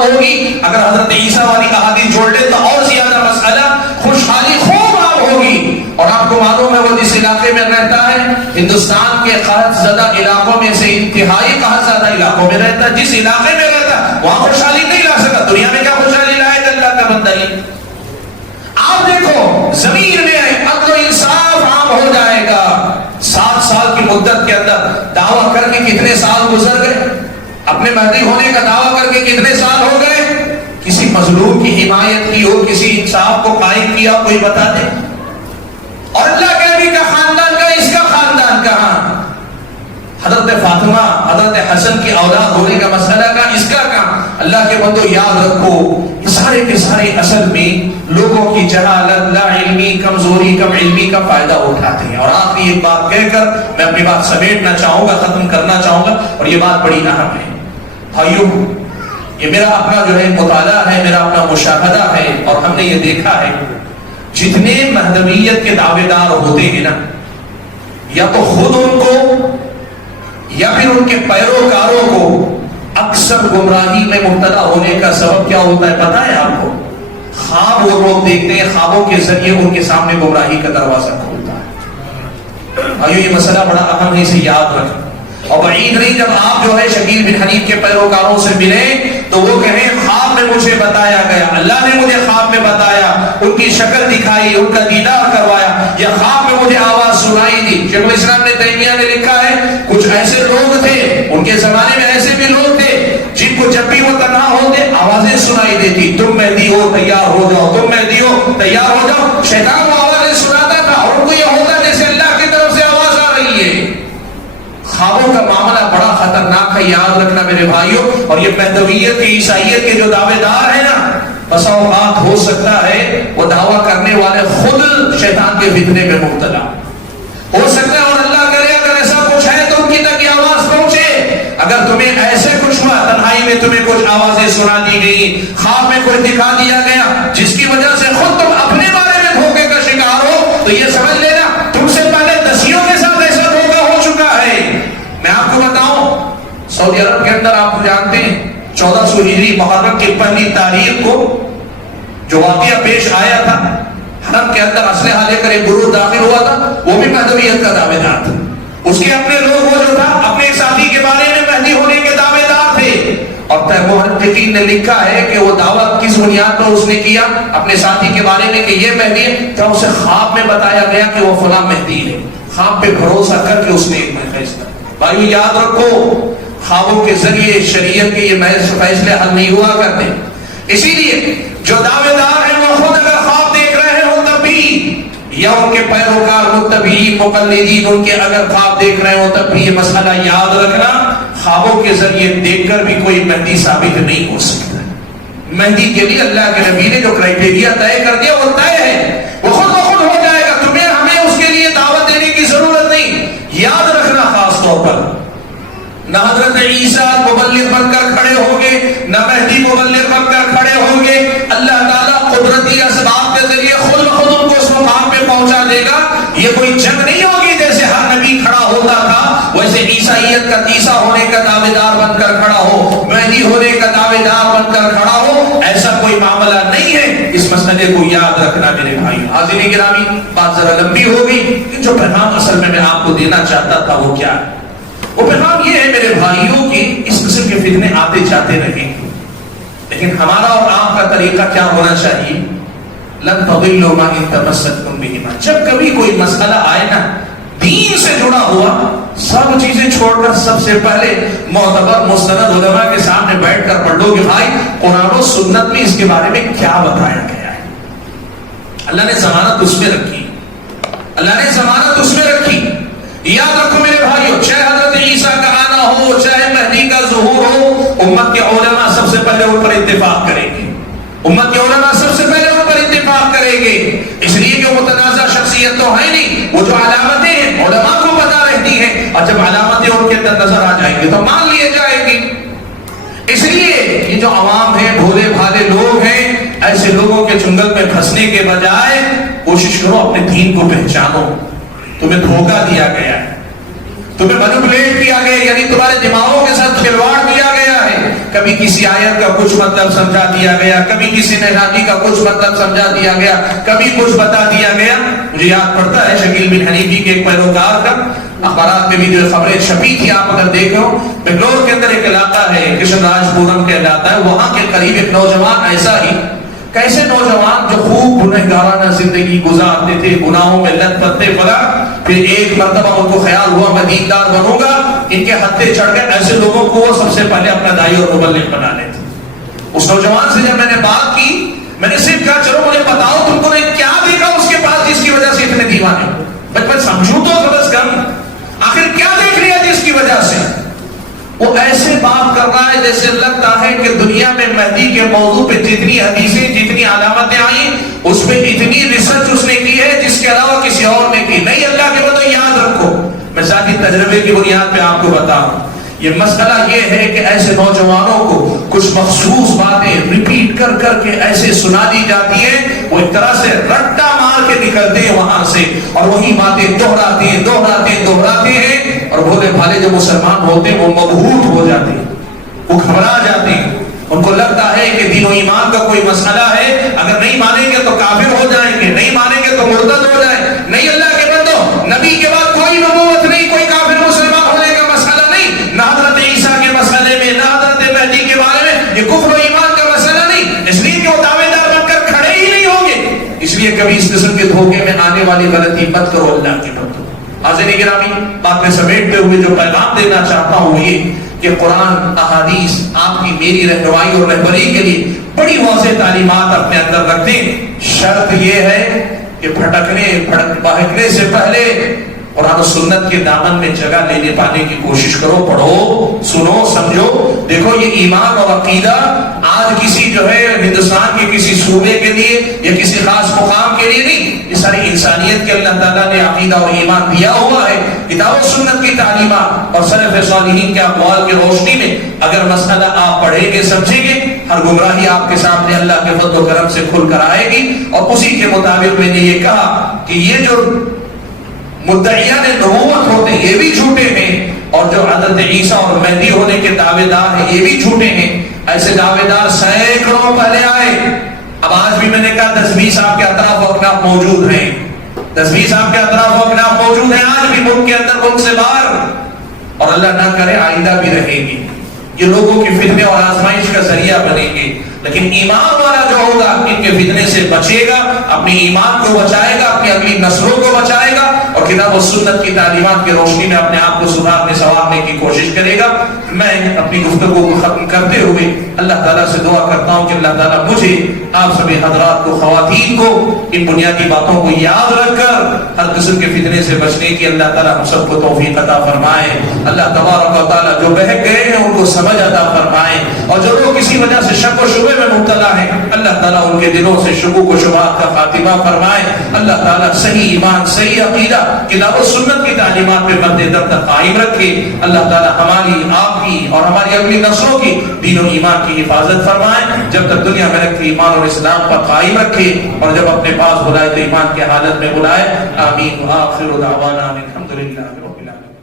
ہوگی. اگر حضرت عیسیٰ والی احادیث جوڑ لیں تو اور زیادہ مسئلہ خوشحالی خوب عام ہوگی. اور آپ کو معلوم ہے وہ جس علاقے میں رہتا ہے ہندوستان کے قحط زدہ علاقوں میں سے انتہائی قحط زدہ علاقوں میں رہتا ہے, جس علاقے میں رہتا ہے وہاں خوشحالی نہیں لا سکتا. دنیا میں کیا خوشحالی لائے گا اللہ کا بندہ ہی. آپ دیکھو زمین میں عدل و انصاف عام ہو جائے گا. 7 سال کی مدت کے اندر دعویٰ کر کے کتنے سال گزر گئے, اپنے مہدی ہونے کا دعویٰ کر کے کتنے سال ہو گئے. کسی مظلوم کی حمایت کی ہو, کسی انصاف کو قائم کیا, کوئی بتا دے. اور اللہ کے نبی کا خاندان کا, اس کا خاندان کہاں. حضرت فاطمہ حضرت حسن کی اولاد ہونے کا مسئلہ کا, اس کا کہاں. اللہ کے بندو یاد رکھو سارے کے سارے اصل میں لوگوں کی جہالت, لا علمی, کمزوری, کم علمی کا فائدہ اٹھاتے ہیں. اور آخری ایک بات کہہ کر میں اپنی بات سمیٹنا چاہوں گا, ختم کرنا چاہوں گا, اور یہ بات بڑی اہم ہے. بھائیو, یہ میرا اپنا جو ہے مطالعہ ہے, میرا اپنا مشاہدہ ہے, اور ہم نے یہ دیکھا ہے جتنے مہدویت کے دعوے دار ہوتے ہیں نا, یا تو خود ان کو یا پھر ان کے پیروکاروں کو اکثر گمراہی میں مبتلا ہونے کا سبب کیا ہوتا ہے پتہ ہے آپ کو؟ خواب وہ لوگ دیکھتے ہیں, خوابوں کے ذریعے ان کے سامنے گمراہی کا دروازہ کھولتا ہے. بھائیو یہ مسئلہ بڑا اہم ہے, اسے یاد رکھیں. اور بعید نہیں جب آپ جو ہے شکیل بن حنیف کے پیروکاروں سے ملیں تو وہ کہیں خواب میں مجھے بتایا گیا, اللہ نے مجھے خواب میں بتایا, ان کی شکل دکھائی, ان کا دیدار کروایا, یا خواب میں مجھے آواز سنائی دی. شیخ الاسلام نے تیمیہ نے لکھا ہے کچھ ایسے لوگ تھے ان کے زمانے میں, ایسے بھی لوگ تھے جن کو جب بھی وہ تنہا ہوتے آوازیں سنائی دیتی, تم مہدی ہو تیار ہو جاؤ, تم مہدی ہو تیار ہو جاؤ. شیطان وہ آوازیں سناتا تھا اور ان کو یہ ہوتا جیسے اللہ کی طرف سے آواز آ رہی ہے. خوابوں کا معاملہ بڑا خطرناک ہے, یاد رکھنا میرے بھائیوں. اور یہ مہدویت کی عیسائیت کے جو دعوے دار ہیں نا, بسا اوقات ہو سکتا ہے وہ دعویٰ کرنے والے خود شیطان کے فتنے میں مبتلا ہو سکتا ہے. اور اللہ کرے اگر ایسا کچھ ہے تو ان کی تک یہ آواز پہنچے. اگر تمہیں ایسے کچھ ہوا, تنہائی میں تمہیں کچھ آوازیں سنا دی گئی, خواب میں کچھ دکھا دیا گیا جس کی وجہ سے خود تم اپنے بارے میں دھوکے کا شکار ہو, تو یہ سمجھ لینا تم سے پہلے دسیوں کے ساتھ ایسا دھوکا ہو چکا ہے. میں آپ کو بتاؤں سعودی عرب کے اندر آپ جانتے ہیں 1400 ہجری محرم کی پہلی تاریخ کو جو واقعہ پیش آیا تھا, حرم کے اندر اسلحہ لے کر ایک گروہ داخل ہوا تھا, وہ بھی مہدویت کا دعوے دار تھا. اس کے اپنے لوگ وہ جو تھا اپنے ساتھی کے بارے میں مہدی ہونے کے دعوے دار تھے. اور محققین نے لکھا ہے کہ وہ دعویٰ کس بنیاد پر اس نے کیا اپنے ساتھی کے بارے میں کہ یہ مہدی ہے, کیا اسے خواب میں بتایا گیا کہ وہ فلاں مہدی ہے, خواب پہ بھروسہ کر کے اس نے ایک فیصلہ. بھائی یاد رکھو خوابوں کے ذریعے شریعت کے یہ فیصلے حل نہیں ہوا کرتے. اسی لیے جو دعوے دار ہیں وہ خود اگر خواب دیکھ رہے ہوں تب بھی, یا ان کے پیروکار متبعین مقلدین ان کے اگر خواب دیکھ رہے ہوں تب بھی, یہ مسئلہ یاد رکھنا خوابوں کے ذریعے دیکھ کر بھی کوئی مہدی ثابت نہیں ہو سکتا. مہدی کے لیے اللہ کے نبی نے جو کرائٹیریا طے کر دیا وہ طے ہے, وہ خود بخود ہو جائے گا. تمہیں ہمیں اس کے لیے دعوت دینے کی ضرورت نہیں. یاد رکھنا خاص طور پر نہ حضرت عیسیٰ مبلغ بن کر کھڑے ہوں گے, نہ مہدی مبلغ بن کر کھڑے ہوں گے. اللہ تعالیٰ قدرتی اسباب کے ذریعے خود بخود ان کو اس مقام پہ پہنچا دے گا. یہ کوئی جنگ نہیں ہوگی جیسے ہر نبی کھڑا ہوتا تھا ویسے عیسائیت کا عیسیٰ ہونے کا دعوے دار بن کر کھڑا ہو, مہدی ہونے کا دعوے دار بن کر کھڑا ہو, ایسا کوئی معاملہ نہیں ہے. اس مسئلے کو یاد رکھنا میرے بھائی. حاضرین گرامی, بات ذرا لمبی ہو گئی, جو پیغام اصل میں آپ کو دینا چاہتا تھا وہ کیا ہے؟ وہ پیغام یہ ہے میرے بھائیوں کی اس قسم کے فتنے آتے جاتے رہیں, لیکن ہمارا اور آپ کا طریقہ کیا ہونا چاہیے؟ لن تضلوا ما ان تمسكتم بهما. جب کبھی کوئی مسئلہ آئے نا دین سے جڑا ہوا, سب چیزیں چھوڑ کر سب سے پہلے معتبر مستند علماء کے سامنے بیٹھ کر پڑھ لو کہ بھائی قرآن و سنت میں اس کے بارے میں کیا بتایا گیا ہے. اللہ نے ضمانت اس میں رکھی, اللہ نے ضمانت اس میں رکھی. یاد رکھو میرے بھائیو, چاہے حضرت عیسیٰ کا آنا ہو, چاہے مہدی کا ظہور ہو, امت کے علماء سب سے پہلے ان پر اتفاق کریں گے. امت کے علماء سب سے پہلے ان پر اتفاق کریں گے, اس لیے کہ وہ متنازع شخصیت تو ہے نہیں. وہ جو علامتیں ہیں علماء کو پتہ رہتی ہیں, اور جب علامتیں ان کے اندر نظر آ جائیں گی تو مان لیے جائیں گی. اس لیے یہ جو عوام ہیں, بھولے بھالے لوگ ہیں, ایسے لوگوں کے چنگل میں پھنسنے کے بجائے کوشش کرو اپنے دین کو پہچانو. تمہیں دھوکہ دیا گیا ہے, تمہیں مینپولیٹ کیا گیا, یعنی تمہارے دماغوں کے ساتھ کھلواڑ کیا گیا ہے. کبھی کسی آیت کا کچھ مطلب سمجھا دیا گیا، کبھی کسی نہانی کا کچھ مطلب سمجھا دیا گیا، کبھی کچھ بتا دیا گیا۔ مجھے یاد پڑتا ہے شکیل بن حنیفی کے ایک پیروکار کا اخبارات میں بھی جو خبریں چھپی تھی، آپ اگر دیکھو، بنگلور کے اندر ایک علاقہ ہے کشن راج پورم کہلاتا ہے، وہاں کے قریب ایک نوجوان ایسا ہی، کیسے نوجوان جو خوب گنہگارانہ زندگی گزارتے تھے، گناہوں میں لت پتے پڑا، پھر ایک مرتبہ ان کو خیال ہوا میں دیندار بنوں گا، ان کے ہتھے چڑھ گئے، ایسے لوگوں کو وہ سب سے پہلے اپنا دائی اور مبلغ بنا لیتے۔ اس نوجوان سے جب میں نے بات کی، میں نے صرف کہا چلو مجھے بتاؤ تم کو نے کیا دیکھا اس کے پاس جس کی وجہ سے اتنے دیوانے ہو، بچپن سمجھوں تو بس کم، آخر کیا دیکھ لیا جس کی وجہ سے؟ وہ ایسے بات کر رہا ہے جیسے لگتا ہے کہ دنیا میں مہدی کے موضوع پہ جتنی حدیثیں، جتنی علامتیں آئیں، اس پہ اتنی ریسرچ اس نے کی ہے جس کے علاوہ کسی اور نے کی نہیں۔ اللہ کے بندو یاد رکھو، میں ذاتی تجربے کی بنیاد پہ آپ کو بتاؤں، یہ مسئلہ یہ ہے کہ ایسے نوجوانوں کو کچھ مخصوص باتیں ریپیٹ کر کر کے ایسے سنا دی جاتی ہیں، وہ ایک طرح سے رٹا مار کے نکلتے ہیں وہاں سے، اور وہی باتیں دہراتے ہیں، اور بھولے بھالے جو مسلمان ہوتے ہیں وہ مبہوت ہو جاتے ہیں، وہ گھبرا جاتے ہیں، ان کو لگتا ہے کہ دین و ایمان کا کوئی مسئلہ ہے، اگر نہیں مانیں گے تو کافر ہو جائیں گے، نہیں مانیں گے تو مرتد ہو جائیں۔ نہیں اللہ کے بندو، نبی کے بعد کوئی نبوت نہیں، کوئی کافر مسلمان ہونے کا مسئلہ نہیں، نہ حضرت عیسیٰ کے مسئلے میں، نہ حضرت مہدی کے بارے میں، یہ کفر و ایمان کا مسئلہ نہیں، اس لیے کہ وہ دعوے دار بن کر کھڑے ہی نہیں ہوں گے۔ اس لیے کبھی اس قسم کے دھوکے میں آنے والی غلطی مت کرو اللہ کے بندو۔ حاضرین گرامی، بات میں سمیٹتے ہوئے جو پیغام دینا چاہتا ہوں یہ کہ قرآن احادیث آپ کی میری رہنمائی اور رہبری کے لیے بڑی واضح تعلیمات اپنے اندر رکھتے ہیں۔ شرط یہ ہے کہ بھٹکنے سے پہلے قرآن و سنت کے دامن میں جگہ لینے پانے کی کوشش کرو، پڑھو، سنو، سمجھو۔ دیکھو یہ ایمان اور عقیدہ آج کسی جو ہے ہندوستان کے کسی صوبے کے لیے یا کسی خاص مقام کے لیے نہیں، یہ ساری انسانیت کے اللہ تعالیٰ نے عقیدہ اور ایمان دیا ہوا ہے۔ کتاب و سنت کی تعلیمات اور سلف صالحین کے اقوال کی روشنی میں اگر مسئلہ آپ پڑھیں گے، سمجھیں گے، ہر گمراہی آپ کے سامنے اللہ کے فضل و کرم سے کھل کر آئے گی۔ اور اسی کے مطابق میں نے یہ کہا کہ یہ جو مدعیان نبوت ہوتے ہیں یہ بھی جھوٹے ہیں، اور جو حضرت عیسیٰ اور مہدی ہونے کے دعوے دار ہیں یہ بھی جھوٹے ہیں۔ ایسے دعوے دار سینکڑوں پہلے آئے، اب آج بھی میں نے کہا 10-20 آپ کے اطراف و اکناف موجود ہیں، 10-20 آپ کے اطراف و اکناف موجود ہیں آج بھی ملک کے اندر، ملک سے باہر، اور اللہ نہ کرے آئندہ بھی رہیں گی۔ یہ لوگوں کی فتنے اور آزمائش کا ذریعہ بنیں گے، لیکن ایمان والا جو ہوگا ان کے فتنے سے بچے گا، اپنی ایمان کو بچائے گا، اپنی اگلی نسلوں کو بچائے گا، اور کتاب و سنت کی تعلیمات کی روشنی میں اپنے آپ کو سدھارنے سنوارنے کی کوشش کرے گا۔ میں اپنی گفتگو کو ختم کرتے ہوئے اللہ تعالیٰ سے دعا کرتا ہوں کہ اللہ تعالیٰ مجھے، آپ سبھی حضرات کو، خواتین کو، ان بنیادی باتوں کو یاد رکھ کر ہر قسم کے فتنے سے بچنے کی اللہ تعالیٰ ہم سب کو توفیق عطا فرمائے۔ اللہ تبارک و تعالیٰ جو بہک گئے ہیں ان کو سمجھ عطا فرمائے، اور جو لوگ کسی وجہ سے شک و شبہ میں مبتلا ہیں اللہ تعالیٰ ان کے دلوں سے شکوک و شبہات کا خاتمہ فرمائے۔ اللہ تعالیٰ صحیح ایمان، صحیح عقیدہ، کتاب و سنت کی تعلیمات پہ مد دم تک قائم رکھے۔ اللہ تعالیٰ ہماری، آپ کی اور ہماری اگلی نسلوں کی دین و ایمان کی حفاظت فرمائے، جب تک دنیا میں رکھے ایمان اور اسلام پر قائم رکھے، اور جب اپنے پاس بلائے تو ایمان کی حالت میں بلائے۔ آمین۔ وآخر دعوانا الحمدللہ رب العالمین۔